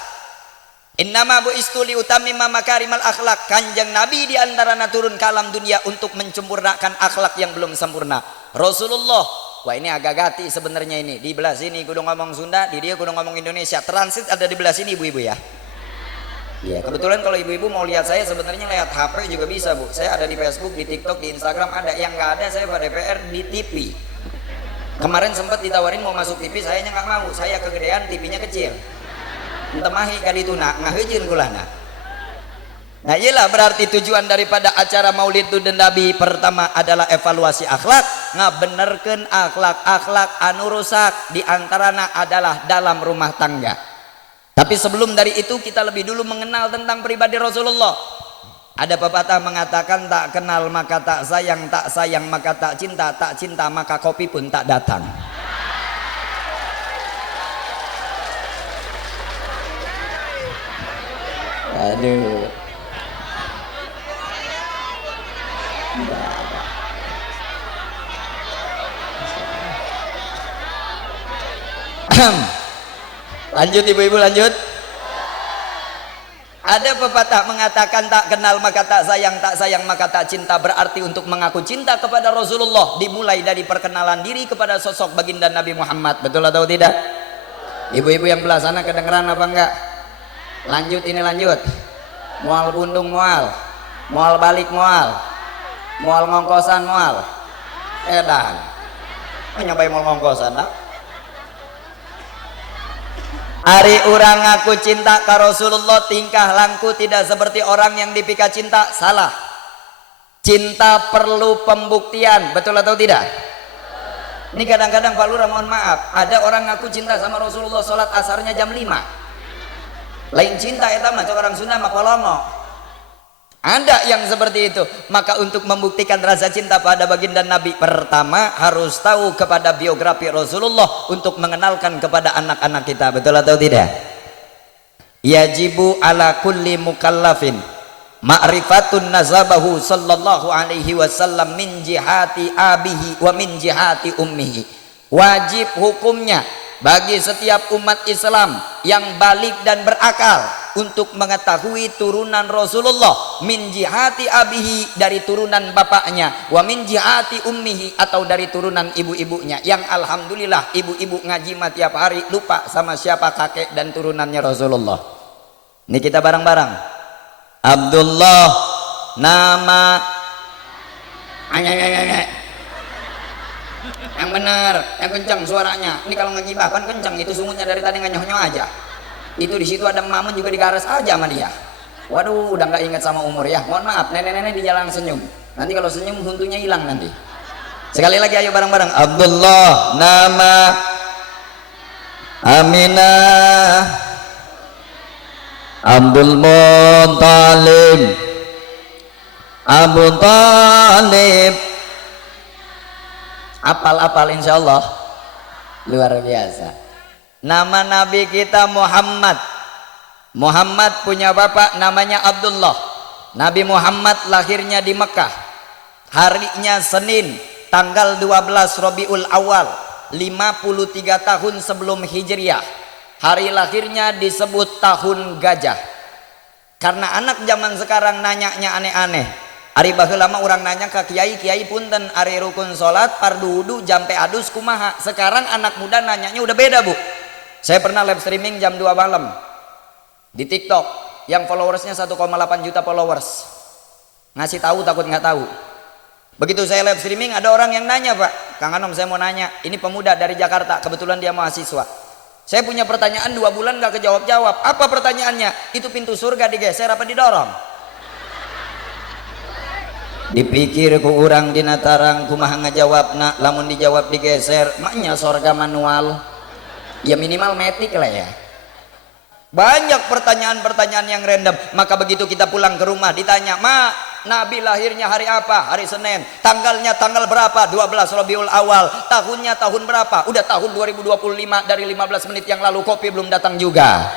Innama bu'istu li utammima makarimal akhlak. Kanjeng Nabi di antara turun ke alam dunia untuk mencempurnakan akhlak yang belum sempurna. Rasulullah, wah ini agak gati sebenarnya ini. Di belah sini kudu ngomong Sunda, di dia kudu ngomong Indonesia. Transit ada di belah sini ibu-ibu ya. Ya kebetulan kalau ibu-ibu mau lihat saya sebenarnya lihat HP juga bisa bu. Saya ada di Facebook, di TikTok, di Instagram ada. Yang nggak ada saya pada DPR di TV. Kemarin sempat ditawarin mau masuk TV, sayanya nggak mau. Saya kegedean, TV-nya kecil. Entemahi kali itu nak ngahejin kulana. Nah iyalah berarti tujuan daripada acara Maulid dan Nabi pertama adalah evaluasi akhlak, ngabenerkeun akhlak-akhlak anu rusak, diantaranya adalah dalam rumah tangga. Tapi sebelum dari itu kita lebih dulu mengenal tentang pribadi Rasulullah. Ada pepatah mengatakan tak kenal maka tak sayang maka tak cinta maka kopi pun tak datang. Aduh. Lanjut ibu-ibu lanjut. Ada pepatah mengatakan tak kenal maka tak sayang maka tak cinta. Berarti untuk mengaku cinta kepada Rasulullah dimulai dari perkenalan diri kepada sosok baginda Nabi Muhammad. Betul atau tidak? Ibu-ibu yang belah sana kedengeran apa enggak? Lanjut ini lanjut. Mual bundung mual balik mual ngongkosan mual edan. Nyobain mual ngongkosan nak. Ari urang ngaku cinta ke Rasulullah tingkah langku tidak seperti orang yang dipika cinta, salah. Cinta perlu pembuktian, betul atau tidak? Ini kadang-kadang Pak Lurah mohon maaf, ada orang ngaku cinta sama Rasulullah sholat asarnya jam 5. Lain cinta eta mah orang Sunda mah kolongo. Ada yang seperti itu. Maka untuk membuktikan rasa cinta pada baginda Nabi, pertama harus tahu kepada biografi Rasulullah untuk mengenalkan kepada anak-anak kita. Betul atau tidak? Yajibu ala kulli mukallafin ma'rifatun nazabahu sallallahu alaihi wasallam min jihati abihi wa min jihati ummihi. Wajib hukumnya bagi setiap umat Islam yang balik dan berakal untuk mengetahui turunan Rasulullah min jihati abihi, dari turunan bapaknya, wa min jihati ummihi, atau dari turunan ibu-ibunya, yang alhamdulillah ibu-ibu ngaji mah tiap hari lupa sama siapa kakek dan turunannya Rasulullah. Ini kita bareng-bareng. Abdullah nama yang benar, yang kencang suaranya. Ini kalau ngegibah kan kencang, itu sungguhnya dari tadi nganyoh-nyoh aja. Itu di situ ada mamun juga digaras aja sama dia. Waduh, udah nggak ingat sama umur ya. Mohon maaf, nenek-nenek di jalan senyum. Nanti kalau senyum huntunya hilang nanti. Sekali lagi ayo bareng-bareng. Abdullah nama Aminah Abdul Muttalib Abu Talib. Apal-apal insyaallah. Luar biasa. Nama Nabi kita Muhammad. Muhammad punya bapak namanya Abdullah. Nabi Muhammad lahirnya di Mekah. Harinya Senin, tanggal 12 Rabiul Awal, 53 tahun sebelum Hijriah. Hari lahirnya disebut tahun gajah. Karena anak zaman sekarang nanyanya aneh-aneh. Ari baheula mah urang nanya ke kiai punten ari rukun salat fardu wudu jampe adus kumaha. Sekarang anak muda nanyanya udah beda, Bu. Saya pernah live streaming jam 2 malam di TikTok yang followersnya 1,8 juta followers. Ngasih tahu takut nggak tahu. Begitu saya live streaming ada orang yang nanya, Pak, Kang Anom saya mau nanya, ini pemuda dari Jakarta, kebetulan dia mahasiswa. Saya punya pertanyaan 2 bulan nggak kejawab-jawab. Apa pertanyaannya? Itu pintu surga digeser apa didorong? Dipikir ku urang dina tarang kumaha ngajawabna, lamun dijawab digeser maknya surga manual. Ya minimal metik lah ya. Banyak pertanyaan-pertanyaan yang random. Maka begitu kita pulang ke rumah ditanya, "Ma, Nabi lahirnya hari apa?" "Hari Senin." "Tanggalnya tanggal berapa?" 12 Rabiul Awal. "Tahunnya tahun berapa?" "Udah tahun 2025 dari 15 menit yang lalu, kopi belum datang juga."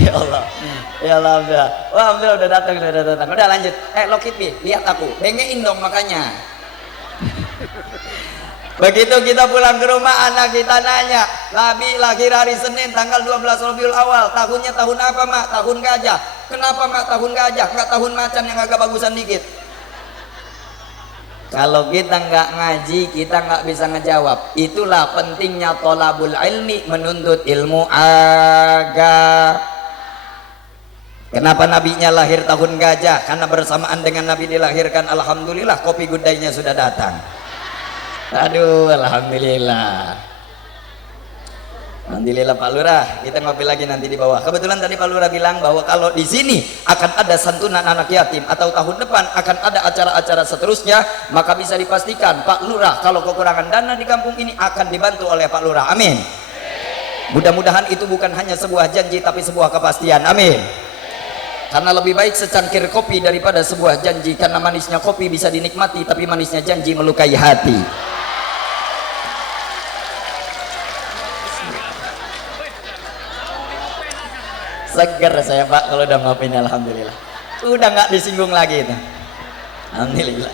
Ya Allah, ya Allah, alhamdulillah. Wah, alhamdulillah udah datang, udah datang. Udah lanjut. Lokit nih, lihat aku. Dengein dong makanya. Begitu kita pulang ke rumah, anak kita nanya, "Nabi lahir hari Senin tanggal 12 Rabiul Awal. Tahunnya tahun apa, Mak?" "Tahun gajah." "Kenapa, Mak, tahun gajah? Nggak tahun macan yang agak bagusan dikit?" Kalau kita nggak ngaji, kita nggak bisa ngejawab. Itulah pentingnya tholabul ilmi, menuntut ilmu agama. Kenapa nabinya lahir tahun gajah? Karena bersamaan dengan nabi dilahirkan, alhamdulillah kopi gudainya sudah datang. Aduh, alhamdulillah. Alhamdulillah Pak Lurah, kita ngopi lagi nanti di bawah. Kebetulan tadi Pak Lurah bilang bahwa kalau di sini akan ada santunan anak yatim atau tahun depan akan ada acara-acara seterusnya, maka bisa dipastikan Pak Lurah kalau kekurangan dana di kampung ini akan dibantu oleh Pak Lurah. Amin. Mudah-mudahan itu bukan hanya sebuah janji tapi sebuah kepastian. Amin. Karena lebih baik secangkir kopi daripada sebuah janji, karena manisnya kopi bisa dinikmati tapi manisnya janji melukai hati. Seger saya Pak kalau udah ngopi, alhamdulillah. Udah nggak disinggung lagi itu. Alhamdulillah.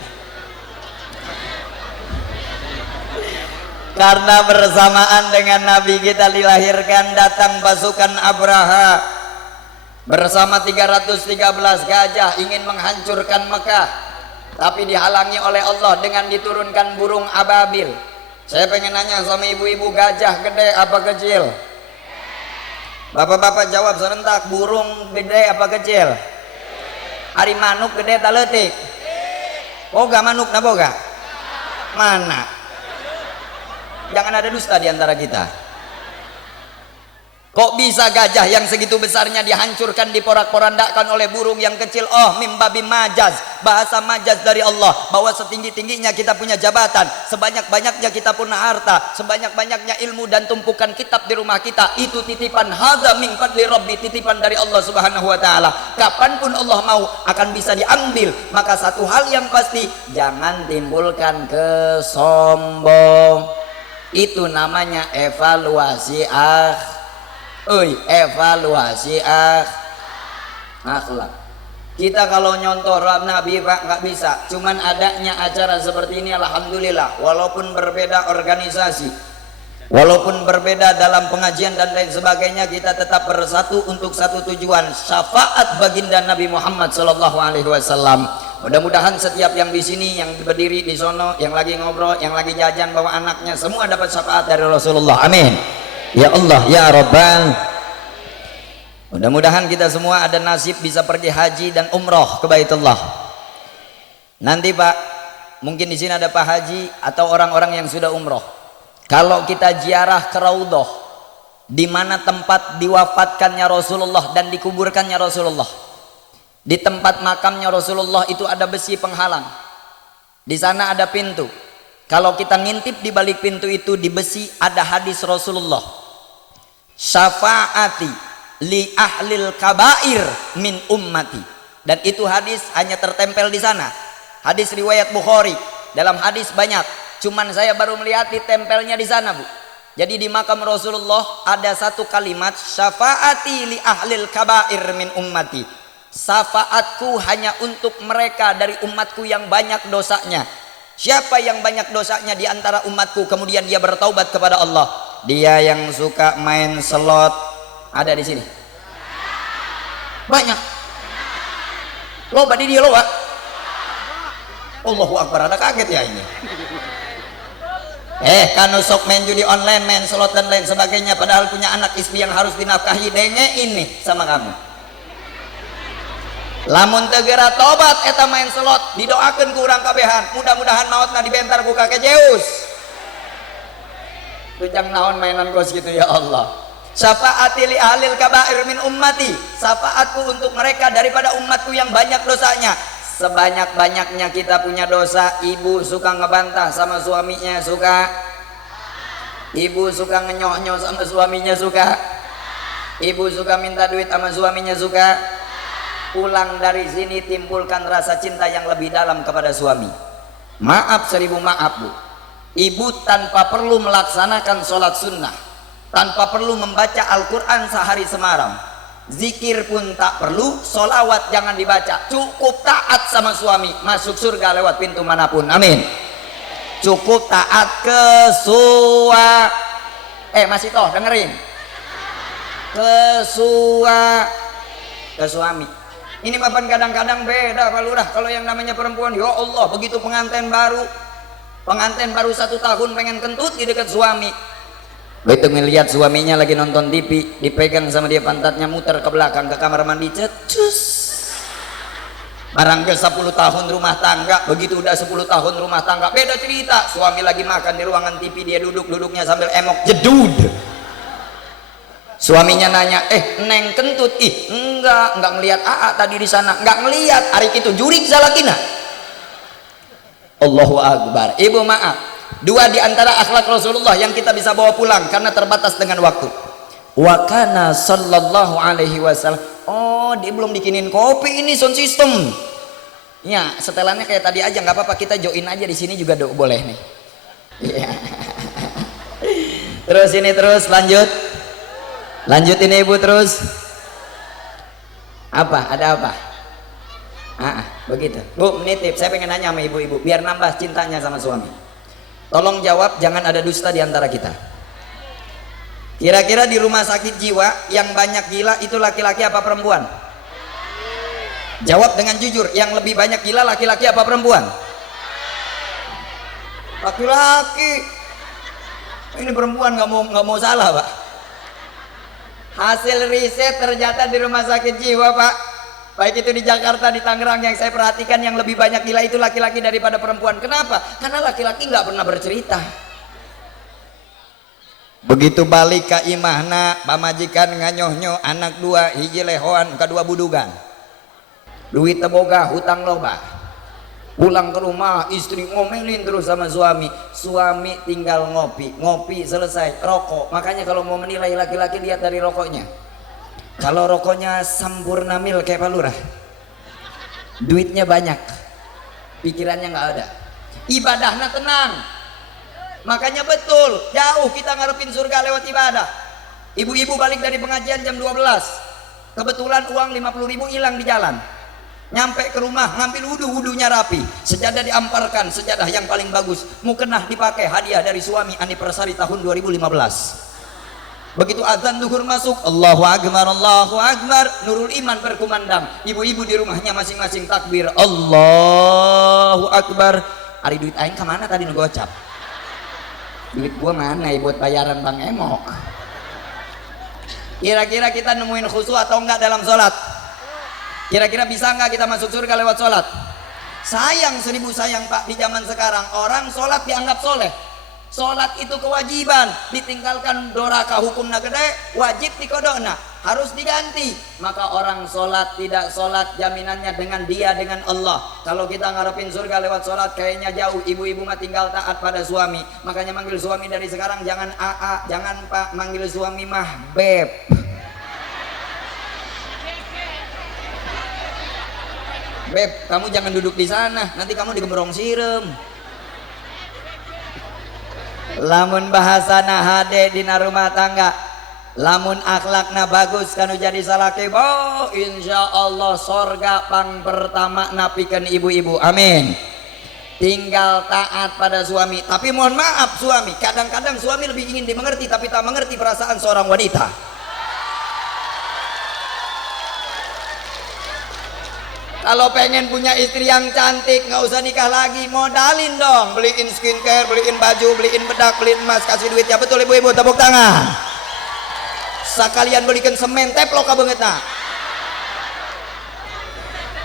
Karena bersamaan dengan Nabi kita dilahirkan, datang pasukan Abraha bersama 313 gajah ingin menghancurkan Mekah, tapi dihalangi oleh Allah dengan diturunkan burung ababil. Saya pengen nanya sama ibu-ibu, gajah gede apa kecil? Bapak-bapak jawab serentak, burung gede apa kecil? Ari manuk gede taletik? Boga manuk na boga? Mana? Jangan ada dusta di antara kita. Kok bisa gajah yang segitu besarnya dihancurkan, diporak-porandakan oleh burung yang kecil? Oh, mimbabi majaz, bahasa majaz dari Allah, bahwa setinggi-tingginya kita punya jabatan, sebanyak-banyaknya kita punya harta, sebanyak-banyaknya ilmu dan tumpukan kitab di rumah kita, itu titipan hadza min fadli rabbi, titipan dari Allah Subhanahu wa taala. Kapanpun Allah mau akan bisa diambil. Maka satu hal yang pasti, jangan timbulkan kesombong. Itu namanya evaluasi evaluasi akhlak. Kita kalau nyontoh Nabi Pak nggak bisa, cuman adanya acara seperti ini alhamdulillah. Walaupun berbeda organisasi, walaupun berbeda dalam pengajian dan lain sebagainya, kita tetap bersatu untuk satu tujuan, syafaat baginda Nabi Muhammad sallallahu alaihi wasallam. Mudah-mudahan setiap yang di sini, yang berdiri di sono, yang lagi ngobrol, yang lagi jajan bawa anaknya, semua dapat syafaat dari Rasulullah. Amin. Ya Allah, ya Rabbal. Mudah-mudahan kita semua ada nasib bisa pergi haji dan umroh ke Baitullah. Nanti Pak, mungkin di sini ada Pak Haji atau orang-orang yang sudah umroh. Kalau kita ziarah ke Raudhah, di mana tempat diwafatkannya Rasulullah dan dikuburkannya Rasulullah, di tempat makamnya Rasulullah itu ada besi penghalang. Di sana ada pintu. Kalau kita ngintip di balik pintu itu, di besi ada hadis Rasulullah, syafaati li ahlil kabair min ummati. Dan itu hadis hanya tertempel di sana. Hadis riwayat Bukhari. Dalam hadis banyak, cuman saya baru melihat ditempelnya di sana, Bu. Jadi di makam Rasulullah ada satu kalimat, syafaati li ahlil kabair min ummati. Syafaatku hanya untuk mereka dari umatku yang banyak dosanya. Siapa yang banyak dosanya di antara umatku kemudian dia bertaubat kepada Allah? Dia yang suka main slot. Ada di sini banyak. Loba di dia loba. Allahu Akbar, ada kaget ya ini. Kanu sok main judi online, main slot dan lain sebagainya, padahal punya anak istri yang harus dinafkahi. Denge ini sama kamu. Lamun tegera tobat eta main selot, didoakeun ku urang kabehan, mudah-mudahan mautna dibentar ku kakek Zeus. Tujang naon mainan gos gitu ya Allah. Syafaati li ahlil kabair min ummati, syafaatku untuk mereka daripada umatku yang banyak dosanya. Sebanyak-banyaknya kita punya dosa, ibu suka ngebantah sama suaminya, suka ibu suka ngenyoh-nyoh sama suaminya, suka ibu suka minta duit sama suaminya, suka pulang dari sini timbulkan rasa cinta yang lebih dalam kepada suami. Maaf 1000 maaf Bu, ibu tanpa perlu melaksanakan sholat sunnah, tanpa perlu membaca Al-Quran sehari semalam, zikir pun tak perlu, sholawat jangan dibaca, cukup taat sama suami, masuk surga lewat pintu manapun, amin. Cukup taat ke masih toh dengerin, ke suami. Ini mapan kadang-kadang beda Pak Lurah, kalau yang namanya perempuan, ya Allah, begitu pengantin baru 1 tahun pengen kentut di dekat suami, begitu ngelihat suaminya lagi nonton TV, dipegang sama dia pantatnya, muter ke belakang ke kamar mandi, cus. Barang ke 10 tahun rumah tangga, begitu udah 10 tahun rumah tangga beda cerita. Suami lagi makan di ruangan TV, dia duduknya sambil emok jedud. Suaminya nanya, neng kentut? Enggak ngelihat AA tadi di sana, enggak ngelihat, hari itu jurik salakina. Allahu Akbar. Ibu maaf, 2 di antara akhlak Rasulullah yang kita bisa bawa pulang karena terbatas dengan waktu. Wa kana sallallahu alaihi wasallam. Oh, dia belum bikinin kopi, ini sound system. Ya, setelannya kayak tadi aja, nggak apa-apa, kita join aja di sini juga boleh nih. Yeah. Terus ini terus lanjut ini Ibu terus. Apa? Ada apa? Begitu. Bu, menitip, saya pengen nanya sama ibu-ibu biar nambah cintanya sama suami. Tolong jawab, jangan ada dusta di antara kita. Kira-kira di rumah sakit jiwa yang banyak gila itu laki-laki apa perempuan? Jawab dengan jujur, yang lebih banyak gila laki-laki apa perempuan? Laki-laki. Ini perempuan nggak mau salah Pak. Hasil riset ternyata di rumah sakit jiwa Pak, baik itu di Jakarta, di Tangerang, yang saya perhatikan yang lebih banyak gila itu laki-laki daripada perempuan. Kenapa? Karena laki-laki nggak pernah bercerita. Begitu balik ke imahna, pamajikan nganyoh-nyoh, anak 2, hiji lehoan, kedua budugan, duit teboga, hutang loba. Pulang ke rumah, istri ngomelin terus sama suami tinggal ngopi selesai, rokok. Makanya kalau mau menilai laki-laki lihat dari rokoknya. Kalau rokoknya Sampurna Mil kayak Pak Lurah, duitnya banyak, pikirannya nggak ada, ibadahnya tenang. Makanya betul, jauh kita ngarepin surga lewat ibadah. Ibu-ibu balik dari pengajian jam 12, kebetulan uang 50.000 hilang di jalan. Nyampe ke rumah, ngambil wudhunya rapi, sejadah diamparkan, sejadah yang paling bagus, mukenah dipakai, hadiah dari suami, anniversary tahun 2015. Begitu azan zuhur masuk, Allahu Akbar, nurul iman berkumandang. Ibu-ibu di rumahnya masing-masing takbir, Allahu Akbar. Ari duit aing kemana tadi ngegocap? Duit gua mana buat bayaran Bang Emok? Kira-kira kita nemuin khusyuk atau enggak dalam sholat? Kira-kira bisa nggak kita masuk surga lewat sholat? Sayang 1000 sayang Pak, di zaman sekarang orang sholat dianggap soleh. Sholat itu kewajiban, ditinggalkan doraka hukumna gede, wajib dikodona, harus diganti. Maka orang sholat tidak sholat jaminannya dengan Allah. Kalau kita ngarepin surga lewat sholat kayaknya jauh. Ibu-ibu mah tinggal taat pada suami. Makanya manggil suami dari sekarang jangan AA, jangan Pak, manggil suami mah Beb. Beb, kamu jangan duduk di sana, nanti kamu digembrong sirem. Lamun bahasana hade dina rumah tangga, lamun akhlakna bagus kanu jadi salaki, insya Allah sorga pang pertama napikeun ibu-ibu, amin. Tinggal taat pada suami. Tapi mohon maaf suami, kadang-kadang suami lebih ingin dimengerti tapi tak mengerti perasaan seorang wanita. Kalau pengen punya istri yang cantik, nggak usah nikah lagi, modalin dong, beliin skincare, beliin baju, beliin bedak, beliin emas, kasih duit. Ya betul ibu-ibu, tepuk tangan. Sekalian belikan semen, teplok ka beungeutna.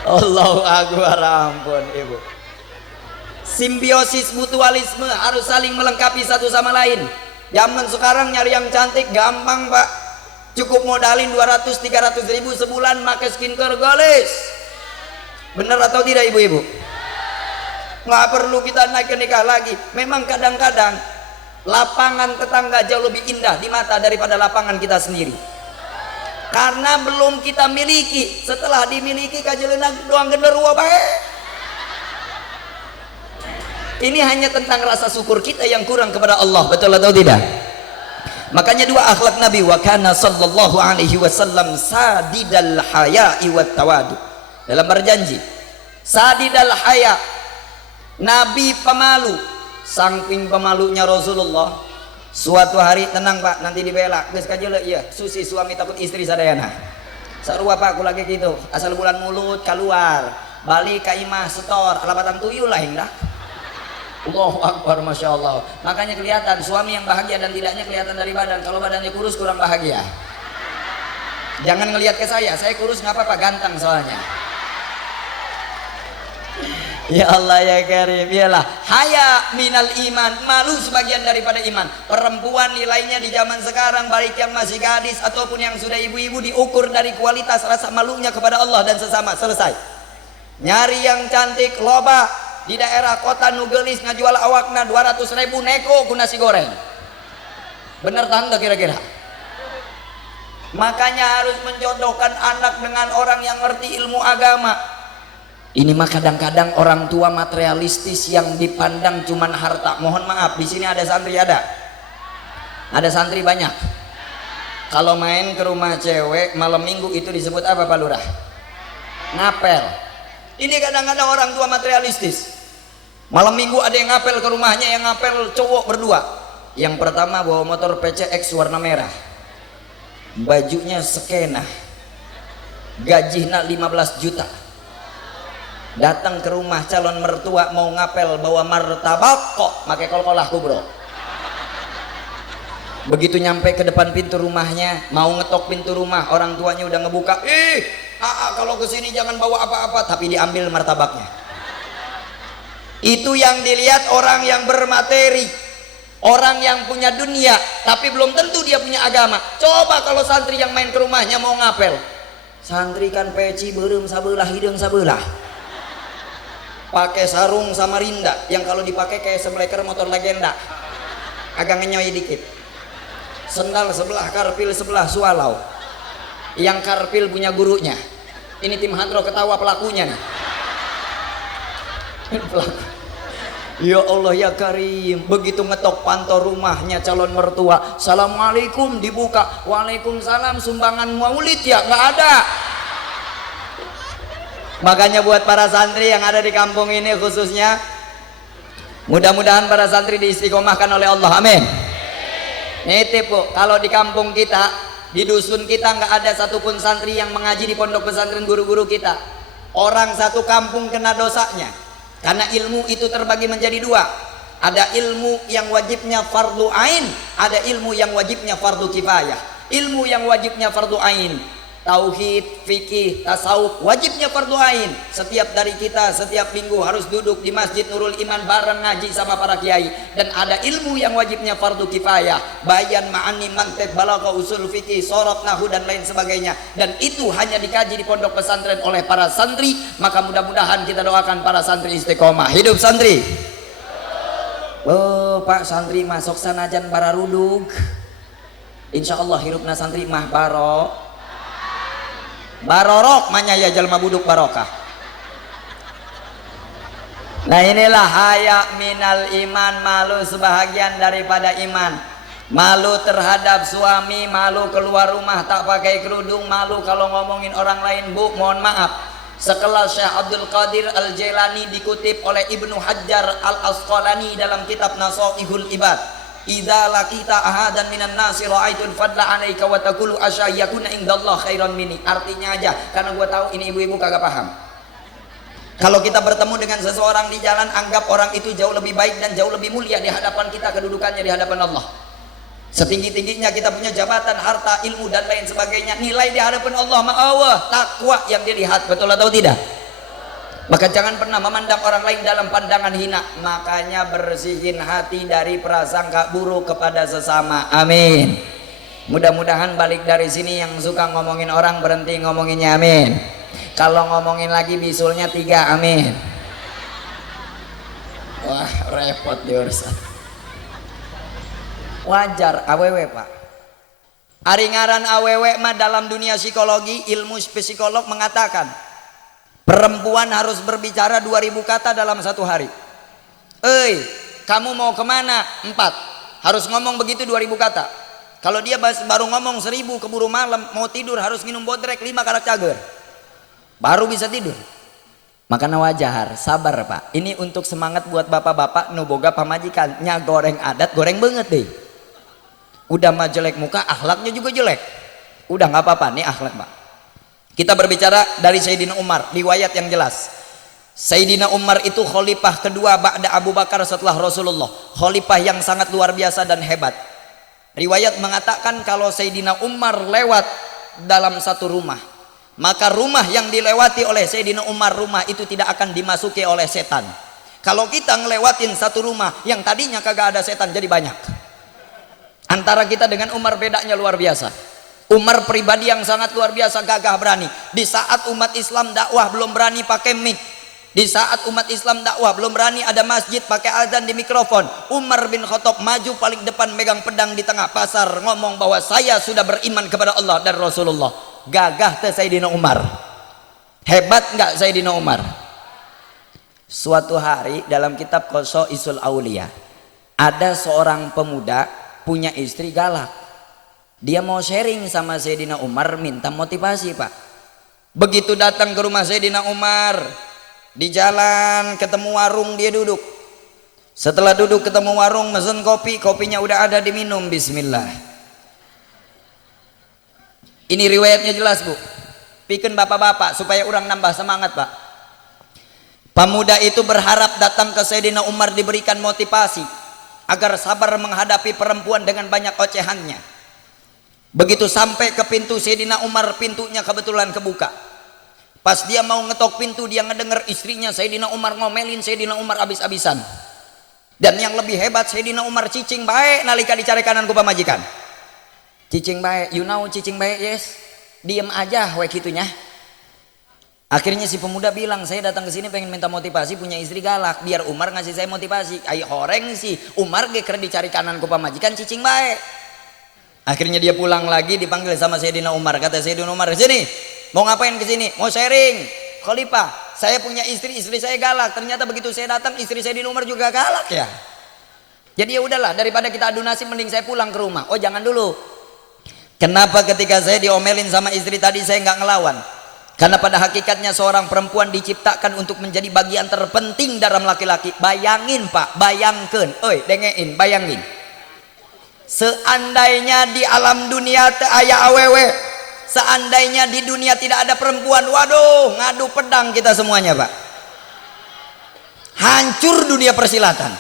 Allahu Akbar, ampun ibu. Simbiosis mutualisme harus saling melengkapi satu sama lain. Zaman sekarang nyari yang cantik gampang pak, cukup modalin 200-300 ribu sebulan pakai skincare goles. Bener atau tidak ibu-ibu? Nggak perlu kita naik ke nikah lagi. Memang kadang-kadang lapangan tetangga jauh lebih indah di mata daripada lapangan kita sendiri, karena belum kita miliki. Setelah dimiliki kajelenak doang genderuwa bae. Ini hanya tentang rasa syukur kita yang kurang kepada Allah, betul atau tidak? Makanya dua akhlak Nabi, wa kana sallallahu alaihi wasallam sadidal haya'i wat tawadu. Dalam berjanji, sadidal haya, Nabi pemalu. Saking pemalunya Rasulullah, suatu hari, tenang pak, nanti dibela geus kajele iya susi suami takut istri sadayana sarua pak aku lagi gitu, asal bulan mulut keluar balik ke imah setor alabatan tuyul lah indah. Allahu Akbar, Masya Allah. Makanya kelihatan suami yang bahagia dan tidaknya kelihatan dari badan. Kalau badannya kurus kurang bahagia. Jangan ngelihat ke saya kurus nggak apa-apa, ganteng soalnya. Ya Allah ya Karim, iyalah haya minal iman, malu sebagian daripada iman. Perempuan nilainya di zaman sekarang, baik yang masih gadis ataupun yang sudah ibu-ibu, diukur dari kualitas rasa malunya kepada Allah dan sesama. Selesai. Nyari yang cantik loba di daerah kota nugelis ngajual awakna 200.000 neko ku nasi goreng. Bener tanda kira-kira? Makanya harus menjodohkan anak dengan orang yang ngerti ilmu agama. Ini mah kadang-kadang orang tua materialistis yang dipandang cuman harta. Mohon maaf, di sini ada santri, ada santri banyak. Kalau main ke rumah cewek malam minggu itu disebut apa Pak Lurah? Ngapel. Ini kadang-kadang orang tua materialistis. Malam minggu ada yang ngapel ke rumahnya, yang ngapel cowok berdua. Yang pertama bawa motor PCX warna merah, bajunya skena, gajinya 15 juta. Datang ke rumah calon mertua mau ngapel bawa martabak, kok pakai kol-kolah bro. Begitu nyampe ke depan pintu rumahnya, mau ngetok pintu rumah, orang tuanya udah ngebuka. Kalau kesini jangan bawa apa-apa, tapi diambil martabaknya. Itu yang dilihat orang yang bermateri, orang yang punya dunia, tapi belum tentu dia punya agama. Coba kalau santri yang main ke rumahnya mau ngapel, santri kan peci beureum sabelah hidung sabelah, pakai sarung Samarinda yang kalau dipakai kayak sebleker motor legenda, agak ngenyoy dikit. Sendal sebelah, karpil sebelah, sualau. Yang karpil punya gurunya. Ini tim Handro ketawa pelakunya nih. Pelaku. Ya Allah ya Karim, begitu ngetok pantau rumahnya calon mertua, Assalamualaikum, dibuka, Waalaikumsalam, sumbangan maulid ya? Nggak ada. Makanya buat para santri yang ada di kampung ini khususnya, mudah-mudahan para santri diistiqomahkan oleh Allah, amin. Nitip bu, kalau di kampung kita, di dusun kita nggak ada satupun santri yang mengaji di pondok pesantren guru-guru kita. Orang satu kampung kena dosanya, karena ilmu itu terbagi menjadi dua. Ada ilmu yang wajibnya fardu ain, ada ilmu yang wajibnya fardu kifayah. Ilmu yang wajibnya fardu ain, tauhid, fikih, tasawuf, wajibnya fardu ain. Setiap dari kita setiap minggu harus duduk di Masjid Nurul Iman bareng ngaji sama para kiai. Dan ada ilmu yang wajibnya fardu kifayah, bayan, ma'ani, mantiq, balaghah, usul fikih, sorab, nahu dan lain sebagainya. Dan itu hanya dikaji di pondok pesantren oleh para santri. Maka mudah-mudahan kita doakan para santri istiqomah. Hidup santri. Oh Pak, santri masuk sanajan bararudug, insya Allah hirupna santri mah barorok manya ya jalma buduk barokah. Nah inilah haya minal iman, malu sebahagian daripada iman. Malu terhadap suami, malu keluar rumah tak pakai kerudung, malu kalau ngomongin orang lain. Bu, mohon maaf, sekelas Syekh Abdul Qadir Al-Jailani dikutip oleh Ibnu Hajar Al-Asqalani dalam kitab Nasaihul Ibad. Idza laqita ahadan minan nasi ra'aitul fadla 'alaika wa taqulu asyayakuna indallah khairan minni. Artinya aja, karena gua tahu ini ibu-ibu kagak paham. Kalau kita bertemu dengan seseorang di jalan, anggap orang itu jauh lebih baik dan jauh lebih mulia di hadapan kita, kedudukannya di hadapan Allah. Setinggi-tingginya kita punya jabatan, harta, ilmu dan lain sebagainya, nilai di hadapan Allah, takwa yang dilihat, betul atau tidak? Maka jangan pernah memandang orang lain dalam pandangan hina. Makanya bersihin hati dari prasangka buruk kepada sesama. Amin. Mudah-mudahan balik dari sini yang suka ngomongin orang berhenti ngomonginnya. Amin. Kalau ngomongin lagi bisulnya 3. Amin. Wah, repot diurusan. Wajar awewe pak. Aringaran awewe mah dalam dunia psikologi, ilmu psikolog mengatakan perempuan harus berbicara 2000 kata dalam satu hari. Kamu mau kemana? 4. Harus ngomong begitu 2000 kata. Kalau dia baru ngomong 1000 keburu malam, mau tidur harus minum bodrek 5 karat cager. Baru bisa tidur. Makanya wajar, sabar pak. Ini untuk semangat buat bapak-bapak nu boga pamajikan. Nya goreng adat, goreng banget deh. Udah mah jelek muka, akhlaknya juga jelek. Udah nggak apa-apa nih akhlak pak. Kita berbicara dari Sayyidina Umar, riwayat yang jelas. Sayyidina Umar itu khalifah kedua ba'da Abu Bakar setelah Rasulullah. Khalifah yang sangat luar biasa dan hebat. Riwayat mengatakan kalau Sayyidina Umar lewat dalam satu rumah, maka rumah yang dilewati oleh Sayyidina Umar, rumah itu tidak akan dimasuki oleh setan. Kalau kita ngelewatin satu rumah yang tadinya kagak ada setan jadi banyak. Antara kita dengan Umar bedanya luar biasa. Umar pribadi yang sangat luar biasa, gagah berani. Di saat umat Islam dakwah belum berani pakai mic. Di saat umat Islam dakwah belum berani ada masjid pakai azan di mikrofon. Umar bin Khattab maju paling depan megang pedang di tengah pasar ngomong bahwa saya sudah beriman kepada Allah dan Rasulullah. Gagah teh Sayyidina Umar. Hebat enggak Sayyidina Umar? Suatu hari dalam kitab Qasaisul Aulia ada seorang pemuda punya istri galak. Dia mau sharing sama Sayyidina Umar, minta motivasi pak. Begitu datang ke rumah Sayyidina Umar, di jalan ketemu warung dia duduk. Setelah duduk ketemu warung mesen kopi, kopinya udah ada diminum. Bismillah. Ini riwayatnya jelas bu. Bikin bapak-bapak supaya orang nambah semangat pak. Pemuda itu berharap datang ke Sayyidina Umar diberikan motivasi agar sabar menghadapi perempuan dengan banyak ocehannya. Begitu sampai ke pintu Sayyidina Umar, pintunya kebetulan kebuka. Pas dia mau ngetok pintu, dia ngedenger istrinya Sayyidina Umar ngomelin Sayyidina Umar abis-abisan. Dan yang lebih hebat, Sayyidina Umar cicing baik nalika dicari kanan ku pamajikan. Cicing baik, you know cicing baik, yes. Diem aja we kitunya. Akhirnya si pemuda bilang, saya datang ke sini pengen minta motivasi, punya istri galak, biar Umar ngasih saya motivasi. Ayo horeng sih, Umar geker dicari kanan ku pamajikan cicing baik. Akhirnya dia pulang lagi, dipanggil sama Sayyidina Umar. Kata Sayyidina Umar, sini, mau ngapain ke sini? Mau sharing. Khalifah, saya punya istri saya galak. Ternyata begitu saya datang, istri Sayyidina Umar juga galak ya. Jadi ya udahlah, daripada kita adu nasib, mending saya pulang ke rumah. Oh jangan dulu. Kenapa ketika saya diomelin sama istri tadi saya nggak ngelawan? Karena pada hakikatnya seorang perempuan diciptakan untuk menjadi bagian terpenting dalam laki-laki. Bayangin pak, bayangkan, dengein, bayangin. Seandainya di alam dunia aya awewe, seandainya di dunia tidak ada perempuan, waduh, ngadu pedang kita semuanya pak. Hancur dunia persilatan.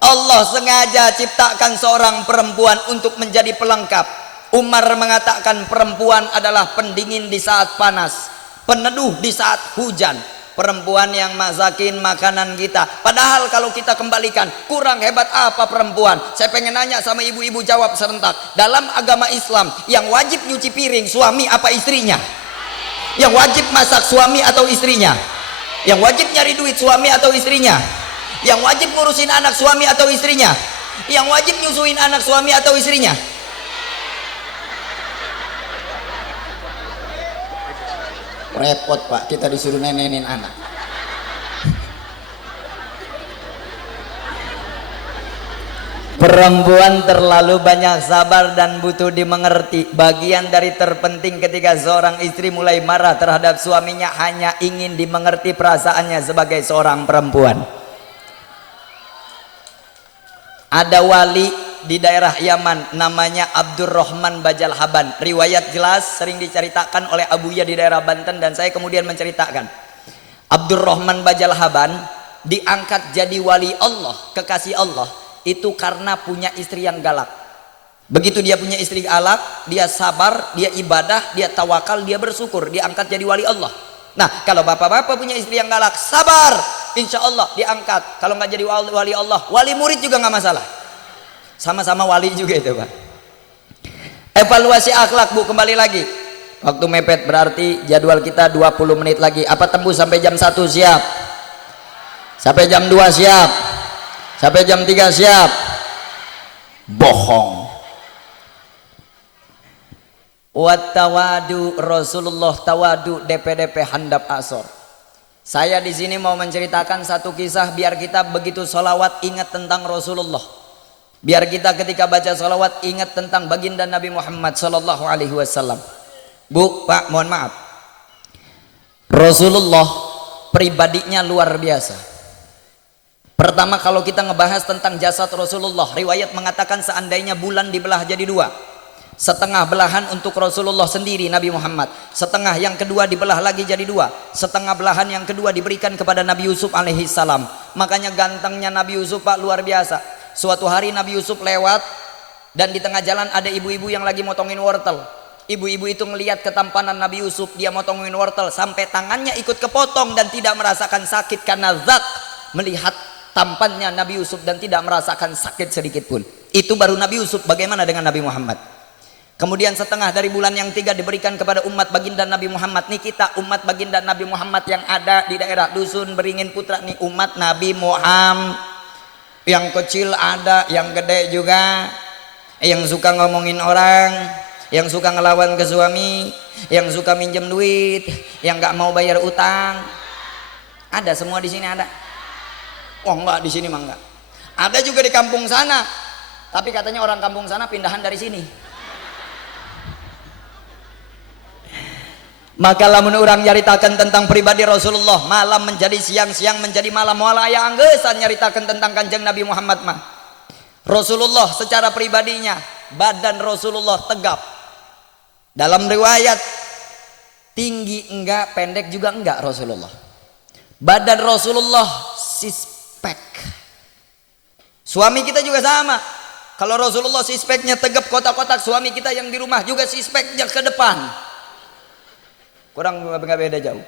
Allah sengaja ciptakan seorang perempuan untuk menjadi pelengkap. Umar mengatakan perempuan adalah pendingin di saat panas, peneduh di saat hujan. Perempuan yang masakin makanan kita. Padahal kalau kita kembalikan, kurang hebat apa perempuan? Saya pengen nanya sama ibu-ibu, jawab serentak. Dalam agama Islam, yang wajib nyuci piring suami apa istrinya? Yang wajib masak suami atau istrinya? Yang wajib nyari duit suami atau istrinya? Yang wajib ngurusin anak suami atau istrinya? Yang wajib nyusuin anak suami atau istrinya? Repot pak, kita disuruh nenenin anak. Perempuan terlalu banyak sabar dan butuh dimengerti. Bagian dari terpenting ketika seorang istri mulai marah terhadap suaminya hanya ingin dimengerti perasaannya sebagai seorang perempuan. Ada wali di daerah Yaman namanya Abdurrahman Bajal Haban. Riwayat jelas sering diceritakan oleh Abuya di daerah Banten dan saya kemudian menceritakan. Abdurrahman Bajal Haban diangkat jadi wali Allah, kekasih Allah itu karena punya istri yang galak. Begitu dia punya istri galak, dia sabar, dia ibadah, dia tawakal, dia bersyukur, diangkat jadi wali Allah. Nah, kalau bapak-bapak punya istri yang galak, sabar, insya Allah diangkat. Kalau nggak jadi wali Allah, wali murid juga nggak masalah. Sama-sama wali juga itu, Pak. Evaluasi akhlak, Bu, kembali lagi. Waktu mepet, berarti jadwal kita 20 menit lagi. Apa tembus sampai jam 1 siap? Sampai jam 2 siap? Sampai jam 3 siap? Bohong. Wattawadu Rasulullah tawadu DPDP handap asor. Saya di sini mau menceritakan satu kisah biar kita begitu sholawat ingat tentang Rasulullah. Biar kita ketika baca sholawat ingat tentang baginda Nabi Muhammad Sallallahu Alaihi Wasallam. Bu, Pak, mohon maaf. Rasulullah pribadinya luar biasa. Pertama, kalau kita ngebahas tentang jasad Rasulullah, riwayat mengatakan seandainya bulan dibelah jadi dua, setengah belahan untuk Rasulullah sendiri Nabi Muhammad, setengah yang kedua dibelah lagi jadi dua, setengah belahan yang kedua diberikan kepada Nabi Yusuf alaihi salam. Makanya gantengnya Nabi Yusuf, Pak, luar biasa. Suatu hari Nabi Yusuf lewat dan di tengah jalan ada ibu-ibu yang lagi motongin wortel. Ibu-ibu itu melihat ketampanan Nabi Yusuf, dia motongin wortel sampai tangannya ikut kepotong dan tidak merasakan sakit karena zak melihat tampannya Nabi Yusuf dan tidak merasakan sakit sedikit pun. Itu baru Nabi Yusuf. Bagaimana dengan Nabi Muhammad? Kemudian setengah dari bulan yang 3 diberikan kepada umat baginda Nabi Muhammad. Nih kita umat baginda Nabi Muhammad yang ada di daerah Dusun Beringin Putra, nih umat Nabi Muhammad. Yang kecil ada, yang gede juga, yang suka ngomongin orang, yang suka ngelawan ke suami, yang suka minjem duit, yang gak mau bayar utang. Ada semua di sini ada. Oh enggak, di sini mah enggak. Ada juga di kampung sana. Tapi katanya orang kampung sana pindahan dari sini. Maka lamun orang nyaritakan tentang pribadi Rasulullah, malam menjadi siang, siang menjadi malam, wala aya anggesan nyaritakan tentang Kanjeng Nabi Muhammad mah. Rasulullah secara pribadinya, badan Rasulullah tegap. Dalam riwayat tinggi enggak, pendek juga enggak Rasulullah. Badan Rasulullah sispek. Suami kita juga sama. Kalau Rasulullah sispeknya tegap kotak-kotak, suami kita yang di rumah juga sispeknya ke depan. Kurang nggak beda jauh.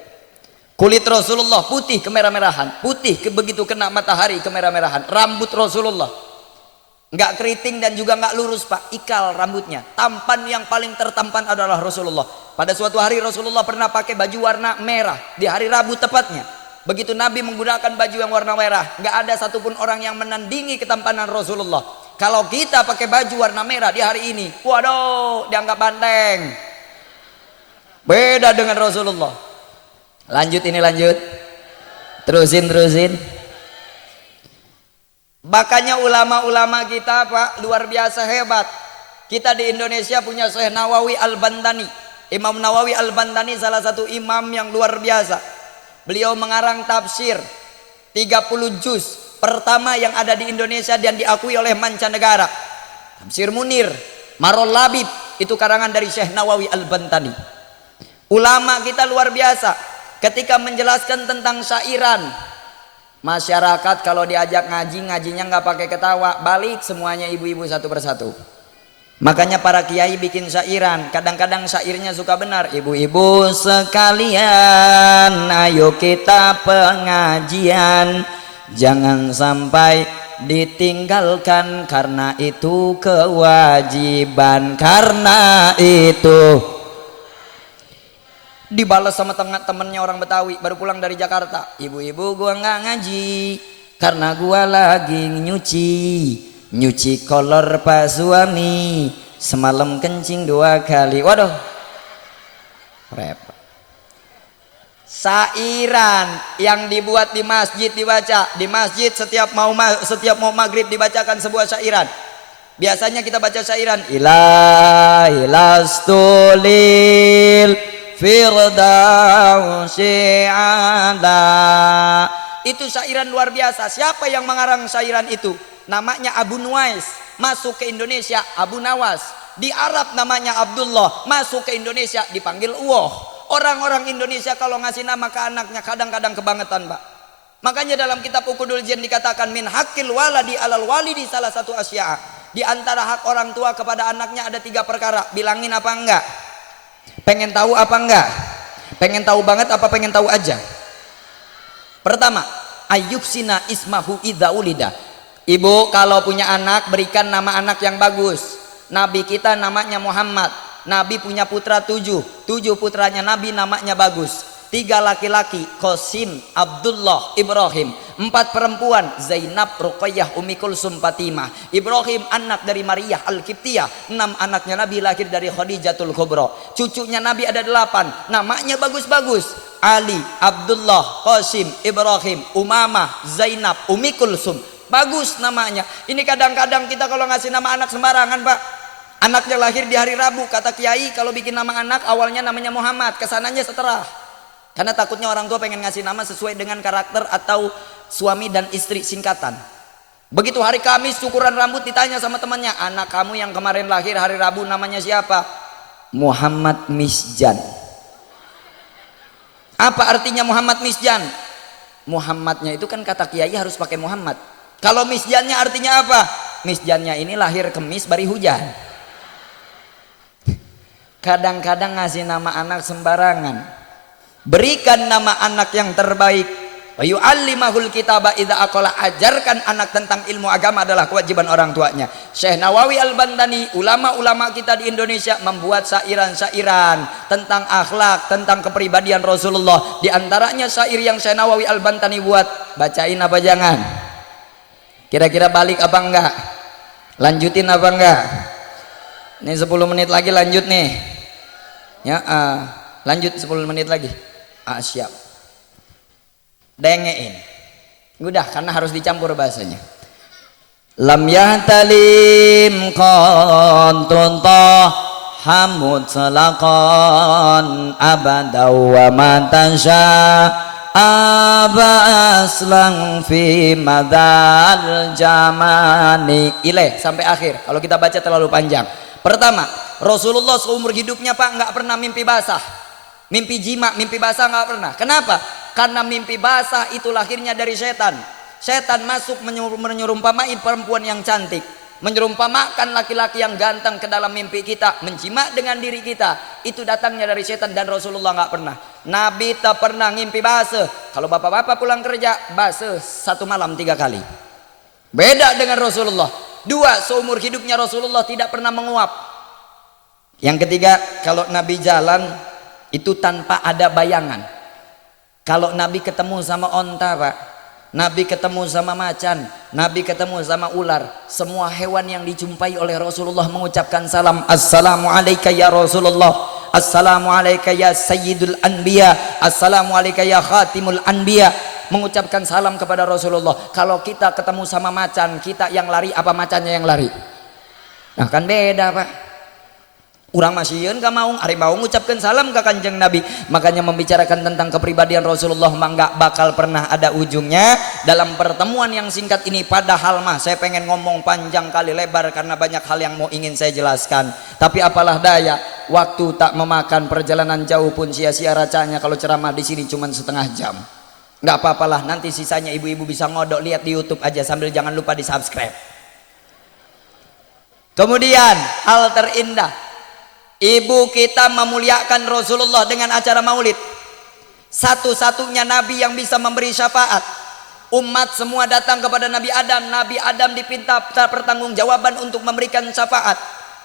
Kulit Rasulullah putih kemerah-merahan, putih begitu kena matahari kemerah-merahan. Rambut Rasulullah nggak keriting dan juga nggak lurus, Pak, ikal rambutnya. Tampan yang paling tertampan adalah Rasulullah. Pada suatu hari Rasulullah pernah pakai baju warna merah di hari Rabu tepatnya. Begitu Nabi menggunakan baju yang warna merah, nggak ada satupun orang yang menandingi ketampanan Rasulullah. Kalau kita pakai baju warna merah di hari ini, waduh, dianggap banteng. Beda dengan Rasulullah. Lanjut ini, lanjut. Terusin. Makanya ulama-ulama kita, Pak, luar biasa hebat. Kita di Indonesia punya Syekh Nawawi Al-Bantani. Imam Nawawi Al-Bantani salah satu imam yang luar biasa. Beliau mengarang tafsir 30 juz pertama yang ada di Indonesia dan diakui oleh mancanegara. Tafsir Munir, Marol Labib, itu karangan dari Syekh Nawawi Al-Bantani. Ulama kita luar biasa ketika menjelaskan tentang syairan. Masyarakat kalau diajak ngaji, ngajinya nggak pakai ketawa, balik semuanya ibu-ibu satu persatu. Makanya para kiai bikin syairan, kadang-kadang syairnya suka benar. Ibu-ibu sekalian, ayo kita pengajian, jangan sampai ditinggalkan karena itu kewajiban, karena itu. Dibalas sama temennya orang Betawi baru pulang dari Jakarta. Ibu-ibu, gua nggak ngaji karena gua lagi nyuci kolor pas suami, semalam kencing 2 kali. Waduh, repot. Syairan yang dibuat di masjid dibaca di masjid setiap mau maghrib dibacakan sebuah syairan. Biasanya kita baca syairan ilahilastulil Firdausi ada. Itu syairan luar biasa. Siapa yang mengarang syairan itu? Namanya Abu Nuwais, masuk ke Indonesia Abu Nawas. Di Arab namanya Abdullah, masuk ke Indonesia dipanggil Uwoh. Orang-orang Indonesia kalau ngasih nama ke anaknya kadang-kadang kebangetan, Pak. Makanya dalam kitab Ukudul Jin dikatakan min hakil waladi alal walidi salah satu asya. Di antara hak orang tua kepada anaknya ada 3 perkara. Bilangin apa enggak? Pengen tahu apa enggak? Pengen tahu banget apa pengen tahu aja? Pertama, ayyuksina ismahu idza ulida. Ibu kalau punya anak berikan nama anak yang bagus. Nabi kita namanya Muhammad. Nabi punya putra 7 putranya Nabi namanya bagus. 3 laki-laki, Qasim, Abdullah, Ibrahim. 4 perempuan, Zainab, Ruqayyah, Ummi Kulsum, Fatimah. Ibrahim anak dari Maryah Al-Qibtiyah. 6 anaknya Nabi lahir dari Khadijatul Kubra. Cucunya Nabi ada 8, namanya bagus-bagus. Ali, Abdullah, Qasim, Ibrahim, Umamah, Zainab, Ummi Kulsum. Bagus namanya. Ini kadang-kadang kita kalau ngasih nama anak sembarangan, Pak. Anaknya lahir di hari Rabu, kata Kiai kalau bikin nama anak awalnya namanya Muhammad, kesananya seterah. Karena takutnya orang tua pengen ngasih nama sesuai dengan karakter atau suami dan istri singkatan. Begitu hari Kamis cukuran rambut ditanya sama temannya, anak kamu yang kemarin lahir hari Rabu namanya siapa? Muhammad Misjan. Apa artinya Muhammad Misjan? Muhammadnya itu kan kata Kiai harus pakai Muhammad. Kalau Misjannya artinya apa? Misjannya ini lahir Kemis bari hujan. Kadang-kadang ngasih nama anak sembarangan. Berikan nama anak yang terbaik. Wa yu'allimahul kitaba idza aqala, ajarkan anak tentang ilmu agama adalah kewajiban orang tuanya. Syekh Nawawi Al-Bantani, ulama-ulama kita di Indonesia membuat syairan-syairan tentang akhlak, tentang kepribadian Rasulullah. Di antaranya syair yang Syekh Nawawi Al-Bantani buat, bacain apa jangan? Kira-kira balik apa enggak? Lanjutin apa enggak? Ini 10 menit lagi lanjut nih. Ya, lanjut 10 menit lagi. Siap. Dengein. Udah karena harus dicampur bahasanya. Lam yahtalim qantun hamud salaqan abada wa matasha abaslang fi madal jamani ile sampai akhir. Kalau kita baca terlalu panjang. Pertama, Rasulullah seumur hidupnya Pak nggak pernah mimpi basah. Mimpi jima, mimpi basah nggak pernah. Kenapa? Karena mimpi basah itu lahirnya dari setan. Setan masuk menyerumpamai perempuan yang cantik, menyerumpamakan laki-laki yang ganteng ke dalam mimpi kita, menjimak dengan diri kita. Itu datangnya dari setan dan Rasulullah nggak pernah. Nabi tak pernah ngimpi basah. Kalau bapak-bapak pulang kerja basah 1 malam 3 kali. Beda dengan Rasulullah. 2, seumur hidupnya Rasulullah tidak pernah menguap. Yang ketiga, kalau Nabi jalan itu tanpa ada bayangan. Kalau Nabi ketemu sama onta Pak, Nabi ketemu sama macan, Nabi ketemu sama ular, semua hewan yang dijumpai oleh Rasulullah mengucapkan salam. Assalamu alayka ya Rasulullah, assalamu alayka ya sayyidul anbiya, assalamu alayka ya khatimul anbiya. Mengucapkan salam kepada Rasulullah. Kalau kita ketemu sama macan, kita yang lari apa macannya yang lari? Nah kan beda Pak. Urang masieun ka maung ari mau ngucapkeun salam ka Kanjeng Nabi. Makanya membicarakan tentang kepribadian Rasulullah mah enggak bakal pernah ada ujungnya dalam pertemuan yang singkat ini. Padahal mah saya pengen ngomong panjang kali lebar karena banyak hal yang mau ingin saya jelaskan. Tapi apalah daya, waktu tak memakan, perjalanan jauh pun sia-sia racanya kalau ceramah di sini cuma setengah jam. Enggak apa-apalah, nanti sisanya ibu-ibu bisa ngodok lihat di YouTube aja sambil jangan lupa di-subscribe. Kemudian hal terindah, ibu kita memuliakan Rasulullah dengan acara maulid. Satu-satunya Nabi yang bisa memberi syafaat. Umat semua datang kepada Nabi Adam. Nabi Adam dipinta pertanggungjawaban untuk memberikan syafaat.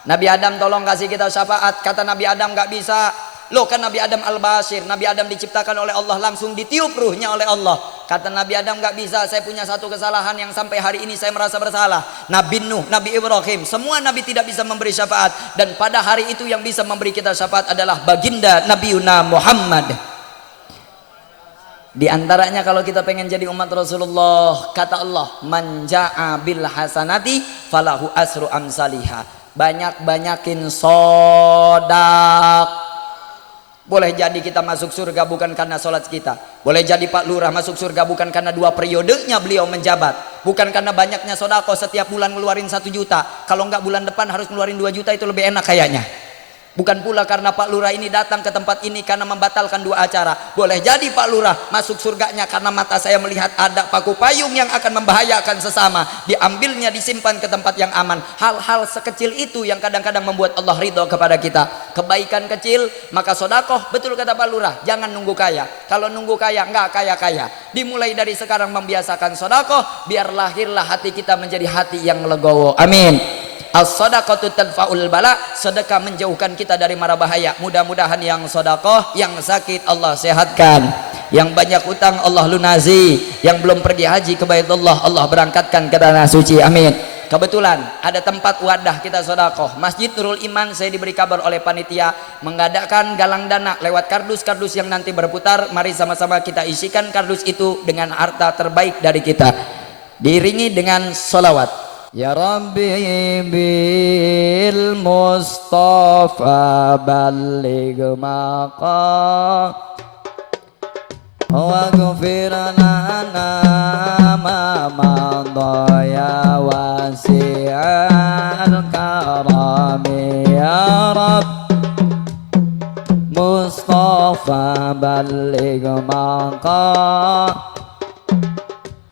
Nabi Adam tolong kasih kita syafaat. Kata Nabi Adam gak bisa. Loh kan Nabi Adam al-Basir, Nabi Adam diciptakan oleh Allah, langsung ditiup ruhnya oleh Allah. Kata Nabi Adam gak bisa, saya punya satu kesalahan yang sampai hari ini saya merasa bersalah. Nabi Nuh, Nabi Ibrahim, semua Nabi tidak bisa memberi syafaat. Dan pada hari itu yang bisa memberi kita syafaat adalah baginda Nabi Yuna Muhammad. Di antaranya kalau kita pengen jadi umat Rasulullah, kata Allah, man ja'a bil hasanati falahu asru amsaliha. Banyak-banyakin sodak. Boleh jadi kita masuk surga bukan karena sholat kita. Boleh jadi Pak Lurah masuk surga bukan karena 2 periodenya beliau menjabat. Bukan karena banyaknya sodako setiap bulan ngeluarin 1 juta. Kalau enggak bulan depan harus ngeluarin 2 juta, itu lebih enak kayaknya. Bukan pula karena Pak Lurah ini datang ke tempat ini karena membatalkan 2 acara. Boleh jadi Pak Lurah masuk surganya karena mata saya melihat ada paku payung yang akan membahayakan sesama. Diambilnya, disimpan ke tempat yang aman. Hal-hal sekecil itu yang kadang-kadang membuat Allah ridho kepada kita. Kebaikan kecil, maka sodakoh. Betul kata Pak Lurah, jangan nunggu kaya. Kalau nunggu kaya, nggak kaya-kaya. Dimulai dari sekarang membiasakan sodakoh, biar lahirlah hati kita menjadi hati yang legowo. Amin. As-sadaqatu tadfa'ul bala, sedekah menjauhkan kita dari mara bahaya. Mudah-mudahan yang sedekah, yang sakit Allah sehatkan, yang banyak utang Allah lunasi, yang belum pergi haji ke Baitullah Allah berangkatkan ke tanah suci. Amin. Kebetulan ada tempat wadah kita sedekah. Masjid Nurul Iman, saya diberi kabar oleh panitia mengadakan galang dana lewat kardus-kardus yang nanti berputar. Mari sama-sama kita isikan kardus itu dengan harta terbaik dari kita, diiringi dengan sholawat. Ya Rabbi bil Mustafa balligh maqam wa ghfir lana ma madha ya wasi'al karam ya Rabb Mustafa balligh maqam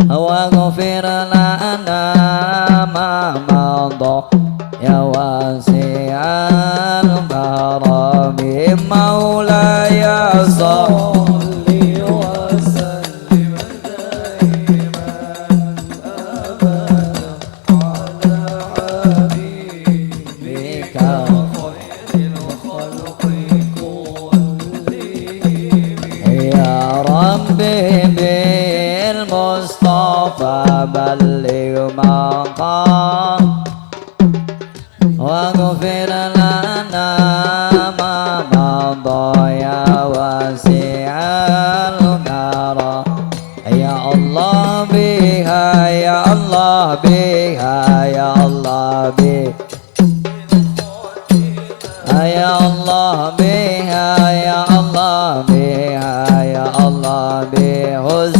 waghfir lana ma madha ya wasi'al karami maulaya salli wa sallim daiman abada ala habibika khairil khalqi kullihim ya Rabbi balligh maqam waghfir lana ma madha ya wasi'al karam ya Allah biha ya Allah biha ya Allah biha ya Allah biha ya Allah biha ya Allah bihuz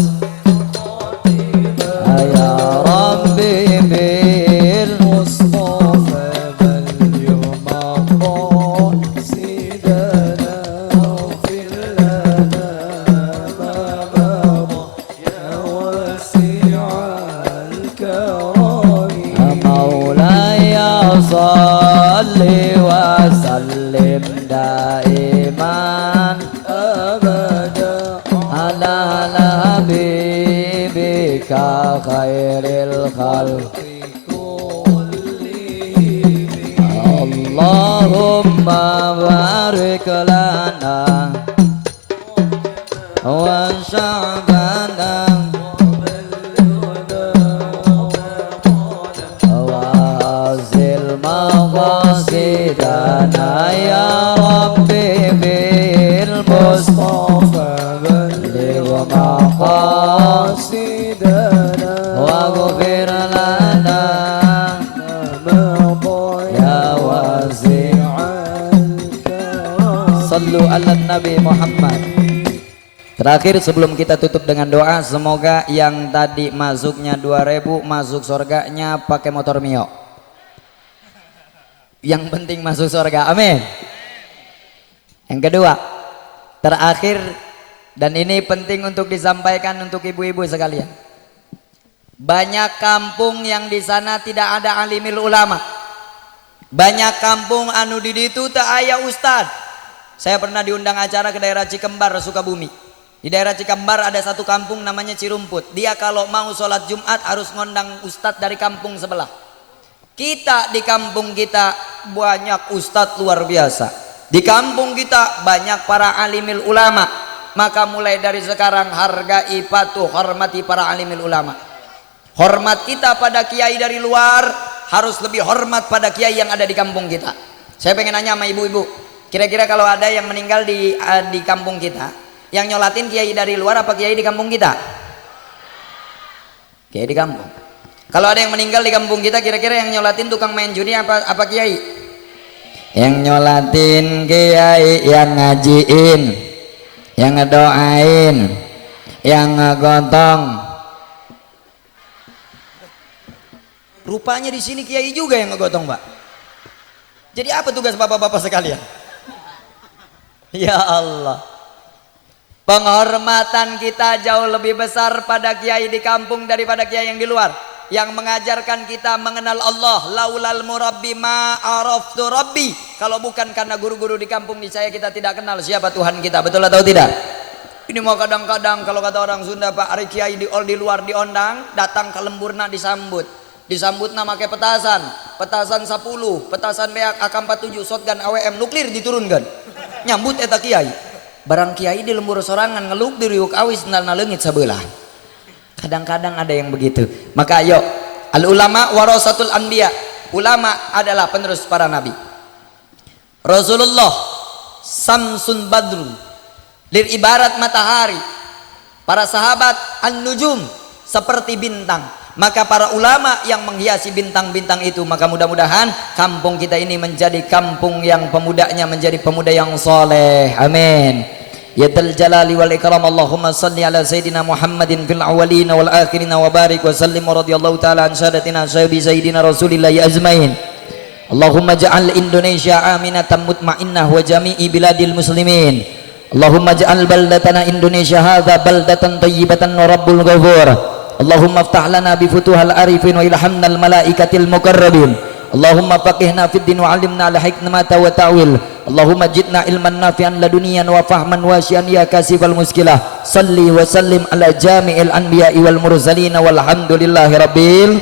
khairil khalqi kullihim Allahumma barik lana wa sya'bana wa zil maqasidana ya Rabbi bil Mustafa balligh maqasidana waghfir lana ya wasi'al karam. Sallu ala Nabi Muhammad. Terakhir sebelum kita tutup dengan doa, semoga yang tadi masuknya 2000 masuk surganya pakai motor Mio. Yang penting masuk surga. Amin. Yang kedua, terakhir, dan ini penting untuk disampaikan untuk ibu-ibu sekalian. Banyak kampung yang di sana tidak ada alimil ulama. Banyak kampung anu di ditu tak aya ustad. Saya pernah diundang acara ke daerah Cikembar, Sukabumi. Di daerah Cikembar ada satu kampung namanya Cirumput. Dia kalau mau sholat Jumat harus ngondang ustad dari kampung sebelah. Kita di kampung kita banyak ustad luar biasa. Di kampung kita banyak para alimil ulama. Maka mulai dari sekarang hargai, patuh, hormati para alimil ulama. Hormat kita pada kiai dari luar harus lebih hormat pada kiai yang ada di kampung kita. Saya pengen nanya sama ibu-ibu, kira-kira kalau ada yang meninggal di kampung kita, yang nyolatin kiai dari luar apa kiai di kampung kita? Kiai di kampung. Kalau ada yang meninggal di kampung kita, kira-kira yang nyolatin tukang main judi apa kiai? Yang nyolatin kiai, yang ngajiin, yang ngedoain, yang ngegotong. Rupanya di sini kiai juga yang ngegotong, Pak. Jadi apa tugas bapak-bapak sekalian? Ya Allah. Penghormatan kita jauh lebih besar pada kiai di kampung daripada kiai yang di luar, yang mengajarkan kita mengenal Allah. Laulal murabbi ma araftu rabbi. Kalau bukan karena guru-guru di kampung saya, kita tidak kenal siapa Tuhan kita. Betul atau tidak? Ini mau kadang-kadang kalau kata orang Sunda, Pak, hari kiai di luar diondang, datang ke lemburna disambut. Disambutna make petasan 10, petasan beak AK-47, shotgun AWM nuklir diturunkan. Nyambut eta kiai. Barang kiai di lembur sorangan ngeluk di riuk awis na leungit sabelah. Kadang-kadang ada yang begitu. Maka ayo, al ulama warasatul anbiya. Ulama adalah penerus para nabi. Rasulullah samsun badrun, lir ibarat matahari. Para sahabat an-nujum, seperti bintang. Maka para ulama yang menghiasi bintang-bintang itu, maka mudah-mudahan kampung kita ini menjadi kampung yang pemudanya menjadi pemuda yang soleh. Amin. Ya dzal jalali wal ikram. Allahumma salli ala sayyidina Muhammadin fil awwalin wal akhirin wa barik wa sallim radhiyallahu taala an sadatina sayyidina Rasulillah ajmain. Allahumma ja'al Indonesia aminatan mutmainnah wa jami'i biladil muslimin. Allahumma ja'al baldatana Indonesia hadza baldatan thayyibatan wa rabbul ghafur. Allahumma aftah lana bi futuhal arifin wa ilhamnal malaikatil muqarrabin. Allahumma faqihna fid din wa 'allimna al hikmata wa ta'wil. Allahumma jidna ilman nafi'an laduniyan wa fahman wasi'an ya kasifal muskilah. Salli wa sallim ala jami'il anbiya'i wal mursalin walhamdulillahi rabbil.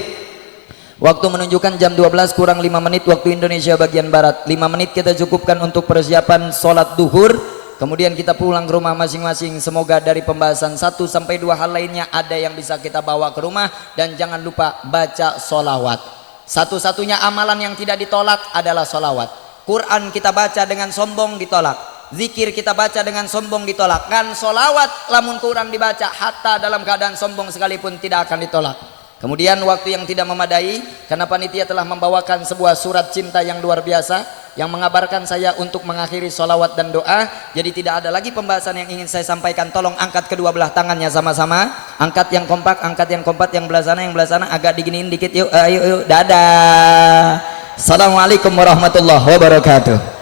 Waktu menunjukkan jam 12 kurang 5 menit waktu Indonesia bagian barat. 5 menit kita cukupkan untuk persiapan sholat duhur. Kemudian kita pulang ke rumah masing-masing. Semoga dari pembahasan 1 sampai 2 hal lainnya ada yang bisa kita bawa ke rumah. Dan jangan lupa baca sholawat. Satu-satunya amalan yang tidak ditolak adalah sholawat. Quran kita baca dengan sombong ditolak. Zikir kita baca dengan sombong ditolak. Kan sholawat lamun Quran dibaca hatta dalam keadaan sombong sekalipun tidak akan ditolak. Kemudian waktu yang tidak memadai karena panitia telah membawakan sebuah surat cinta yang luar biasa yang mengabarkan saya untuk mengakhiri sholawat dan doa. Jadi tidak ada lagi pembahasan yang ingin saya sampaikan. Tolong angkat kedua belah tangannya sama-sama. Angkat yang kompak, angkat yang kompak, yang belah sana agak diginiin dikit yuk. Ayo, dadah. Assalamualaikum warahmatullahi wabarakatuh.